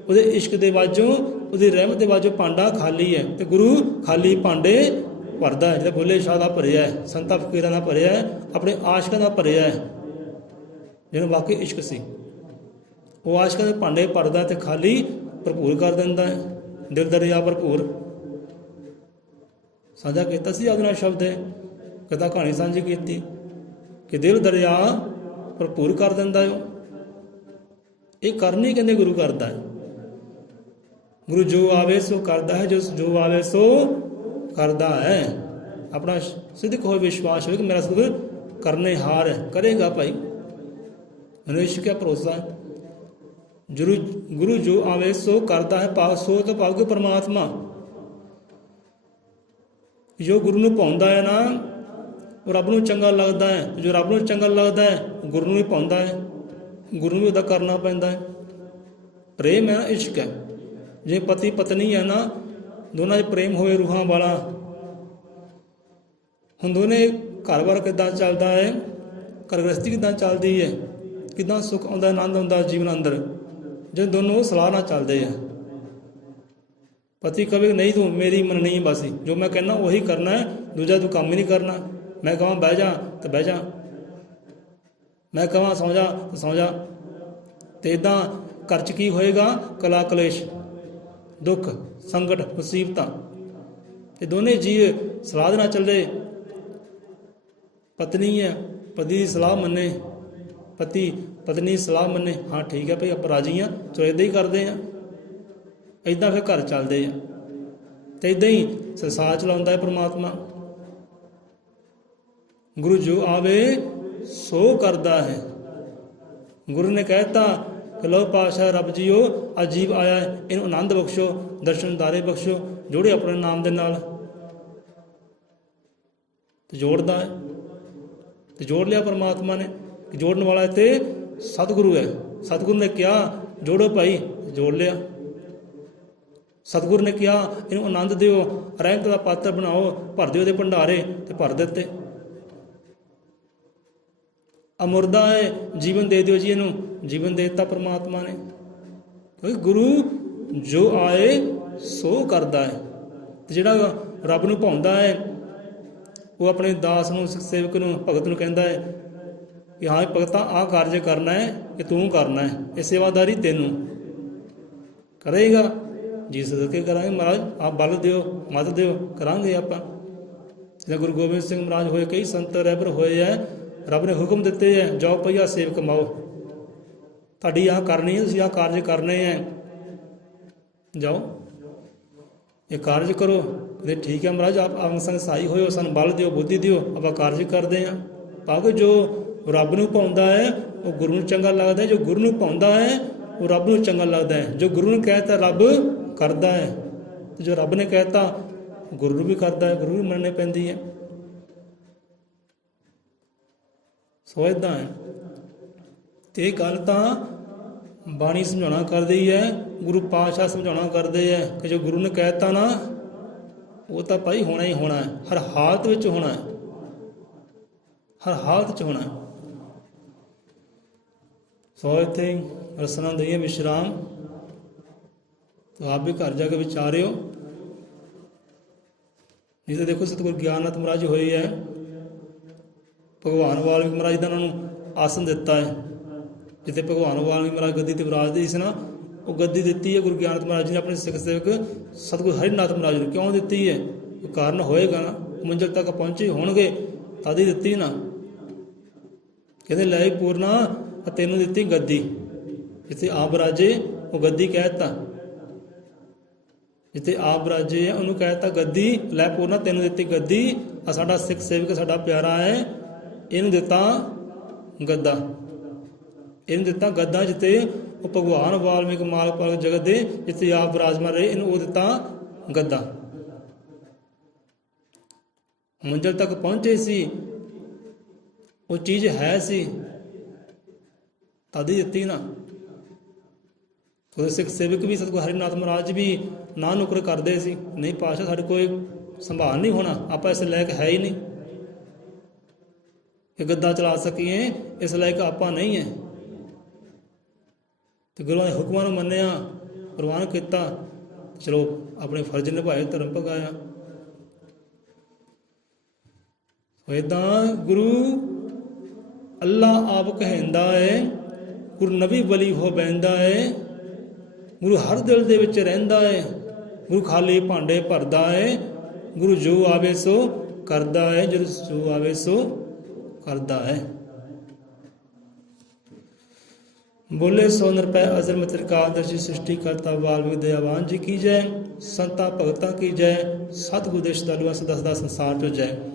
ਉਹਦੇ ਇਸ਼ਕ ਦੇ ਵਾਜੋਂ, ਉਹਦੀ ਰਹਿਮਤ ਦੇ ਵਾਜੋਂ ਭਾਂਡਾ ਖਾਲੀ ਹੈ। ਤੇ ਗੁਰੂ ਖਾਲੀ ਭਾਂਡੇ ਭਰਦਾ ਹੈ। ਜਿਹੜਾ ਬੁੱਲੇ ਸ਼ਾਹ ਦਾ ਭਰਿਆ ਹੈ, ਸੰਤਾਂ ਫਕੀਰਾਂ ਦਾ ਭਰਿਆ ਹੈ, ਆਪਣੇ ਆਸ਼ਕਾਂ ਦਾ ਭਰਿਆ ਹੈ, ਜਿਹਨੂੰ ਵਾਕਈ ਇਸ਼ਕ ਸੀ। ਉਹ ਆਸ਼ਕਾਂ ਦੇ ਭਾਂਡੇ ਭਰਦਾ ਤੇ ਖਾਲੀ ਭਰਪੂਰ ਕਰ ਦਿੰਦਾ ਹੈ। ਦਿਲ ਦਰਿਆ ਭਰਪੂਰ ਸਾਂਝਾ ਕੀਤਾ ਸੀ ਉਹਦੇ ਨਾਲ ਸ਼ਬਦ ਹੈ, ਕਥਾ ਕਹਾਣੀ ਸਾਂਝੀ ਕੀਤੀ ਕਿ ਦਿਲ ਦਰਿਆ ਭਰਪੂਰ ਕਰ ਦਿੰਦਾ ਹੈ। ਇਹ ਕਰਨੀ ਕਹਿੰਦੇ ਗੁਰੂ ਕਰਦਾ ਹੈ। ਗੁਰੂ ਜੋ ਆਵੇ ਸੋ ਕਰਦਾ ਹੈ, ਜੋ ਆਵੇ ਸੋ ਕਰਦਾ ਹੈ। ਆਪਣਾ ਸਿੱਧਕ ਹੋਏ, ਵਿਸ਼ਵਾਸ ਹੋਵੇ ਕਿ ਮੇਰਾ ਸਤਿਗੁਰ ਕਰਨੇ ਹਾਰ ਹੈ, ਕਰੇਗਾ ਭਾਈ। ਮੈਨੂੰ ਇਸ਼ਕ ਹੈ, ਭਰੋਸਾ ਹੈ। ਗੁਰੂ ਜੋ ਆਵੇ ਸੋ ਕਰਦਾ ਹੈ, ਭਾਵ ਸੋ ਤੋਂ ਭਾਵ ਕਿ ਪਰਮਾਤਮਾ। ਜੋ ਗੁਰੂ ਨੂੰ ਭਾਉਂਦਾ ਹੈ ਨਾ, ਉਹ ਰੱਬ ਨੂੰ ਚੰਗਾ ਲੱਗਦਾ ਹੈ। ਜੋ ਰੱਬ ਨੂੰ ਚੰਗਾ ਲੱਗਦਾ ਹੈ, ਗੁਰੂ ਨੂੰ ਵੀ ਭਾਉਂਦਾ ਹੈ, ਗੁਰੂ ਨੂੰ ਵੀ ਉਹਦਾ ਕਰਨਾ ਪੈਂਦਾ ਹੈ। ਪ੍ਰੇਮ ਹੈ ਨਾ, ਇਸ਼ਕ ਹੈ। ਜੇ ਪਤੀ ਪਤਨੀ ਹੈ ਨਾ, ਦੋਨਾਂ 'ਚ ਪ੍ਰੇਮ ਹੋਵੇ ਰੂਹਾਂ ਵਾਲਾ। ਹੁਣ ਦੋਨੇ ਘਰ-ਬਾਰ ਕਿੱਦਾਂ ਚੱਲਦਾ ਹੈ, ਘਰ ਗ੍ਰਸਤੀ ਕਿੱਦਾਂ ਚੱਲਦੀ ਹੈ, ਕਿੱਦਾਂ ਸੁੱਖ ਆਉਂਦਾ, ਆਨੰਦ ਆਉਂਦਾ ਜੀਵਨ ਅੰਦਰ, ਜੇ ਦੋਨੋਂ ਸਲਾਹ ਨਾਲ ਚੱਲਦੇ ਆ। ਪਤੀ ਕਵੇ ਨਹੀਂ ਤੂੰ ਮੇਰੀ ਮੰਨਣੀ ਹੈ, ਬਸ ਜੋ ਮੈਂ ਕਹਿੰਦਾ ਉਹੀ ਕਰਨਾ ਹੈ, ਦੂਜਾ ਤੂੰ ਕੰਮ ਹੀ ਨਹੀਂ ਕਰਨਾ। ਮੈਂ ਕਹਾਂ ਬਹਿ ਜਾ ਤਾਂ ਬਹਿ ਜਾ, ਮੈਂ ਕਹਾਂ ਸੌਂ ਜਾ ਤਾਂ ਸੌਂ ਜਾ। ਤੇ ਇੱਦਾਂ ਘਰ 'ਚ ਕੀ ਹੋਏਗਾ? ਕਲਾ ਕਲੇਸ਼, ਦੁੱਖ, ਸੰਕਟ, ਮੁਸੀਬਤਾਂ। ਇਹ ਦੋਨੇ ਜੀਅ ਸਲਾਹ ਦੇ ਨਾਲ ਚੱਲੇ। ਪਤਨੀ ਹੈ, ਪਤੀ ਦੀ ਸਲਾਹ ਮੰਨੇ, ਪਤੀ ਪਤਨੀ ਸਲਾਹ ਮੰਨੇ, ਹਾਂ ਠੀਕ ਹੈ ਭਾਈ ਆਪਾਂ ਰਾਜੀ ਹਾਂ, ਚਲੋ ਇੱਦਾਂ ਹੀ ਕਰਦੇ ਹਾਂ। ਇੱਦਾਂ ਫਿਰ ਘਰ ਚੱਲਦੇ ਆ। ਤੇ ਇੱਦਾਂ ਹੀ ਸੰਸਾਰ ਚਲਾਉਂਦਾ ਹੈ ਪਰਮਾਤਮਾ। ਗੁਰੂ ਜੋ ਆਵੇ ਸੋ ਕਰਦਾ ਹੈ। ਗੁਰੂ ਨੇ ਕਹਿਤਾ ਕਿ ਲਓ ਪਾਤਸ਼ਾਹ ਰੱਬ ਜੀਓ ਅਜੀਬ ਆਇਆ, ਇਹਨੂੰ ਆਨੰਦ ਬਖਸ਼ੋ, ਦਰਸ਼ਨ ਦਾਰੇ ਬਖਸ਼ੋ, ਜੋੜੇ ਆਪਣੇ ਨਾਮ ਦੇ ਨਾਲ। ਤੇ ਜੋੜਦਾ ਹੈ, ਤੇ ਜੋੜ ਲਿਆ ਪਰਮਾਤਮਾ ਨੇ। ਜੋੜਨ ਵਾਲਾ ਤੇ ਸਤਿਗੁਰੂ ਹੈ। ਸਤਿਗੁਰੂ ਨੇ ਕਿਹਾ ਜੋੜੋ ਭਾਈ, ਜੋੜ ਲਿਆ। ਸਤਿਗੁਰੂ ਨੇ ਕਿਹਾ ਇਹਨੂੰ ਆਨੰਦ ਦਿਓ, ਰਹਿਮਤ ਦਾ ਪਾਤਰ ਬਣਾਓ, ਭਰ ਦਿਓ ਉਹਦੇ ਭੰਡਾਰੇ, ਤੇ ਭਰ ਦਿੱਤੇ। ਅਮੁਰਦਾ ਹੈ, ਜੀਵਨ ਦੇ ਦਿਓ ਜੀ ਇਹਨੂੰ, ਜੀਵਨ ਦੇ ਦਿੱਤਾ ਪਰਮਾਤਮਾ ਨੇ। ਕਿਉਂਕਿ ਗੁਰੂ ਜੋ ਆਏ ਸੋ ਕਰਦਾ ਹੈ। ਤੇ ਜਿਹੜਾ ਰੱਬ ਨੂੰ ਭਾਉਂਦਾ ਹੈ, ਉਹ ਆਪਣੇ ਦਾਸ ਨੂੰ, ਸਿੱਖ ਸੇਵਕ ਨੂੰ, ਭਗਤ ਨੂੰ ਕਹਿੰਦਾ ਹੈ ਕਿ ਹਾਂ ਭਗਤਾਂ ਆਹ ਕਾਰਜ ਕਰਨਾ ਹੈ, ਕਿ ਤੂੰ ਕਰਨਾ ਹੈ, ਇਹ ਸੇਵਾਦਾਰੀ ਤੈਨੂੰ ਕਰੇਗਾ। ਜੀ ਸਦਕੇ ਕਰਾਂਗੇ ਮਹਾਰਾਜ, ਆਪ ਬਲ ਦਿਓ, ਮਤ ਦਿਓ, ਕਰਾਂਗੇ ਆਪਾਂ। ਜਿਵੇਂ ਗੁਰੂ ਗੋਬਿੰਦ ਸਿੰਘ ਮਹਾਰਾਜ ਹੋਏ, ਕਈ ਸੰਤ ਰਹਿਬਰ ਹੋਏ ਹੈ, ਰੱਬ ਨੇ ਹੁਕਮ ਦਿੱਤੇ ਹੈ ਜਾਓ ਪਈਆ ਸੇਵ ਕਮਾਓ, ਤੁਹਾਡੀ ਆਹ ਕਰਨੀ ਹੈ, ਤੁਸੀਂ ਆਹ ਕਾਰਜ ਕਰਨੇ ਹੈ, ਜਾਓ ਇਹ ਕਾਰਜ ਕਰੋ। ਤੇ ਠੀਕ ਹੈ ਮਹਾਰਾਜ, ਆਪ ਅੰਗ ਸੰਗ ਸਹਾਈ ਹੋਇਓ, ਸਾਨੂੰ ਬਲ ਦਿਓ, ਬੁੱਧੀ ਦਿਓ, ਆਪਾਂ ਕਾਰਜ ਕਰਦੇ ਹਾਂ। ਭਾਵੇਂ ਜੋ ਰੱਬ ਨੂੰ ਭਾਉਂਦਾ ਹੈ ਉਹ ਗੁਰੂ ਨੂੰ ਚੰਗਾ ਲੱਗਦਾ ਹੈ, ਜੋ ਗੁਰੂ ਨੂੰ ਭਾਉਂਦਾ ਹੈ ਉਹ ਰੱਬ ਨੂੰ ਚੰਗਾ ਲੱਗਦਾ ਹੈ। ਜੋ ਗੁਰੂ ਨੇ ਕਹਿਤਾ ਰੱਬ ਕਰਦਾ ਹੈ, ਤੇ ਜੋ ਰੱਬ ਨੇ ਕਹਿਤਾ ਗੁਰੂ ਨੂੰ ਵੀ ਕਰਦਾ ਹੈ, ਗੁਰੂ ਵੀ ਮੰਨਣੀ ਪੈਂਦੀ ਹੈ। ਸੋ ਏਦਾਂ ਹੈ। ਤੇ ਇਹ ਗੱਲ ਤਾਂ ਬਾਣੀ ਸਮਝਾਉਣਾ ਕਰਦੀ ਹੈ, ਗੁਰੂ ਪਾਤਸ਼ਾਹ ਸਮਝਾਉਣਾ ਕਰਦੇ ਹੈ ਕਿ ਜੋ ਗੁਰੂ ਨੇ ਕਹਿਤਾ ਨਾ ਉਹ ਤਾਂ ਭਾਈ ਹੋਣਾ ਹੀ ਹੋਣਾ ਹੈ, ਹਰ ਹਾਲਤ ਵਿੱਚ ਹੋਣਾ ਹੈ, ਹਰ ਹਾਲਤ 'ਚ ਹੋਣਾ ਹੈ। ਸੋ ਇੱਥੇ ਰਸਨਾ ਦਈਏ ਵਿਸ਼ਰਾਮ। ਤਾਂ ਆਪ ਵੀ ਘਰ ਜਾ ਕੇ ਵਿਚਾਰਿਓ। ਨਹੀਂ ਤਾਂ ਦੇਖੋ ਸਤਿਗੁਰ ਗਿਆਨਨਾਥ ਮਹਾਰਾਜ ਹੋਏ ਹੈ, ਭਗਵਾਨ ਵਾਲਮੀਕ ਮਹਾਰਾਜ ਦਾ ਉਹਨਾਂ ਨੂੰ ਆਸਨ ਦਿੱਤਾ ਹੈ। ਜਿੱਥੇ ਭਗਵਾਨ ਵਾਲਮੀਕ ਮਹਾਰਾਜ ਗੱਦੀ 'ਤੇ ਵਿਰਾਜਦੇ ਸੀ ਨਾ, ਉਹ ਗੱਦੀ ਦਿੱਤੀ ਹੈ ਗੁਰੂ ਗਿਆਨਨਾਥ ਮਹਾਰਾਜ ਜੀ ਨੇ ਆਪਣੇ ਸਿੱਖ ਸੇਵਕ ਸਤਿਗੁਰ ਹਰਿਨਾਥ ਮਹਾਰਾਜ ਨੂੰ। ਕਿਉਂ ਦਿੱਤੀ ਹੈ? ਉਹ ਕਾਰਨ ਹੋਏਗਾ ਨਾ, ਮੰਜ਼ਿਲ ਤੱਕ ਪਹੁੰਚੇ ਹੋਣਗੇ ਤਦ ਹੀ ਦਿੱਤੀ ਨਾ। ਕਹਿੰਦੇ ਲੈ ਪੂਰਨਾ ਤੈਨੂੰ ਦਿੱਤੀ ਗੱਦੀ, ਜਿੱਥੇ ਆਪ ਰਾਜੇ ਉਹ ਗੱਦੀ ਕਹਿ ਦਿੱਤਾ, ਜਿੱਥੇ ਆਪ ਰਾਜੇ ਹੈ ਉਹਨੂੰ ਕਹਿ ਦਿੱਤਾ ਗੱਦੀ। ਲੈ ਪੂਰਨਾ ਤੈਨੂੰ ਦਿੱਤੀ ਗੱਦੀ, ਆ ਸਾਡਾ ਸਿੱਖ ਸੇਵਕ ਸਾਡਾ ਪਿਆਰਾ ਹੈ, ਇਹਨੂੰ ਦਿੱਤਾ ਗੱਦਾ, ਇਹਨੂੰ ਦਿੱਤਾ ਗੱਦਾ, ਜਿੱਥੇ ਉਹ ਭਗਵਾਨ ਵਾਲਮੀਕ ਮਾਲਕ ਪਾਲਕ ਜਗਤ ਦੇ ਜਿੱਥੇ ਆਪ ਵਿਰਾਜਮਾਨ ਰਹੇ, ਇਹਨੂੰ ਉਹ ਦਿੱਤਾ ਗੱਦਾ। ਮੰਜ਼ਿਲ ਤੱਕ ਪਹੁੰਚੇ ਸੀ, ਉਹ ਚੀਜ਼ ਹੈ ਸੀ ਤਦ ਹੀ ਦਿੱਤੀ ਨਾ। ਉਹਦੇ ਸਿੱਖ ਸੇਵਕ ਵੀ ਸਤਿਗੁਰੂ ਹਰਿਨਾਥ ਮਹਾਰਾਜ ਵੀ ਨਾ ਨੁਕਰ ਕਰਦੇ ਸੀ, ਨਹੀਂ ਪਾਸ਼ਾ ਸਾਡੇ ਕੋਈ ਸੰਭਾਲ ਨਹੀਂ ਹੋਣਾ, ਆਪਾਂ ਇਸ ਲਾਇਕ ਹੈ ਹੀ ਨਹੀਂ ਕਿ ਗੱਦਾ ਚਲਾ ਸਕੀਏ, ਇਸ ਲਾਇਕ ਆਪਾਂ ਨਹੀਂ ਹੈ। ਤੇ ਗੁਰੂਆਂ ਦੇ ਹੁਕਮਾਂ ਨੂੰ ਮੰਨਿਆ, ਪ੍ਰਵਾਨ ਕੀਤਾ, ਚਲੋ ਆਪਣੇ ਫਰਜ਼ ਨਿਭਾਏ, ਧਰਮ ਭਗਾਇਆ। ਏਦਾਂ ਗੁਰੂ ਅੱਲਾਹ ਆਪ ਕਹਿੰਦਾ ਹੈ, ਗੁਰੂ ਨਬੀ ਵਲੀ ਹੋ ਬਹਿੰਦਾ ਹੈ, ਗੁਰੂ ਹਰ ਦਿਲ ਦੇ ਵਿੱਚ ਰਹਿੰਦਾ ਹੈ, ਗੁਰੂ ਖਾਲੀ ਭਾਂਡੇ ਭਰਦਾ ਹੈ, ਗੁਰੂ ਜੋ ਆਵੇ ਸੋ ਕਰਦਾ ਹੈ, ਜੋ ਆਵੇ ਸੋ ਕਰਦਾ ਹੈ। ਬੋਲੇ ਸੋ ਨਿਰਭੈ ਅਜ਼ਰ ਮਤਿਰਕਾਦਰਸ਼ੀ ਸ੍ਰਿਸ਼ਟੀ ਕਰਤਾ ਵਾਲਮੀਕ ਦਇਆਵਾਨ ਜੀ ਕੀ ਜੈ। ਸੰਤਾਂ ਭਗਤਾਂ ਕੀ ਜੈ। ਸਤਿਗੁਰੂ ਦੇ ਸ਼ਰਧਾਲੂਆਂ ਸਦਾ ਸਦਾ ਸੰਸਾਰ ਚੋ ਜੈ।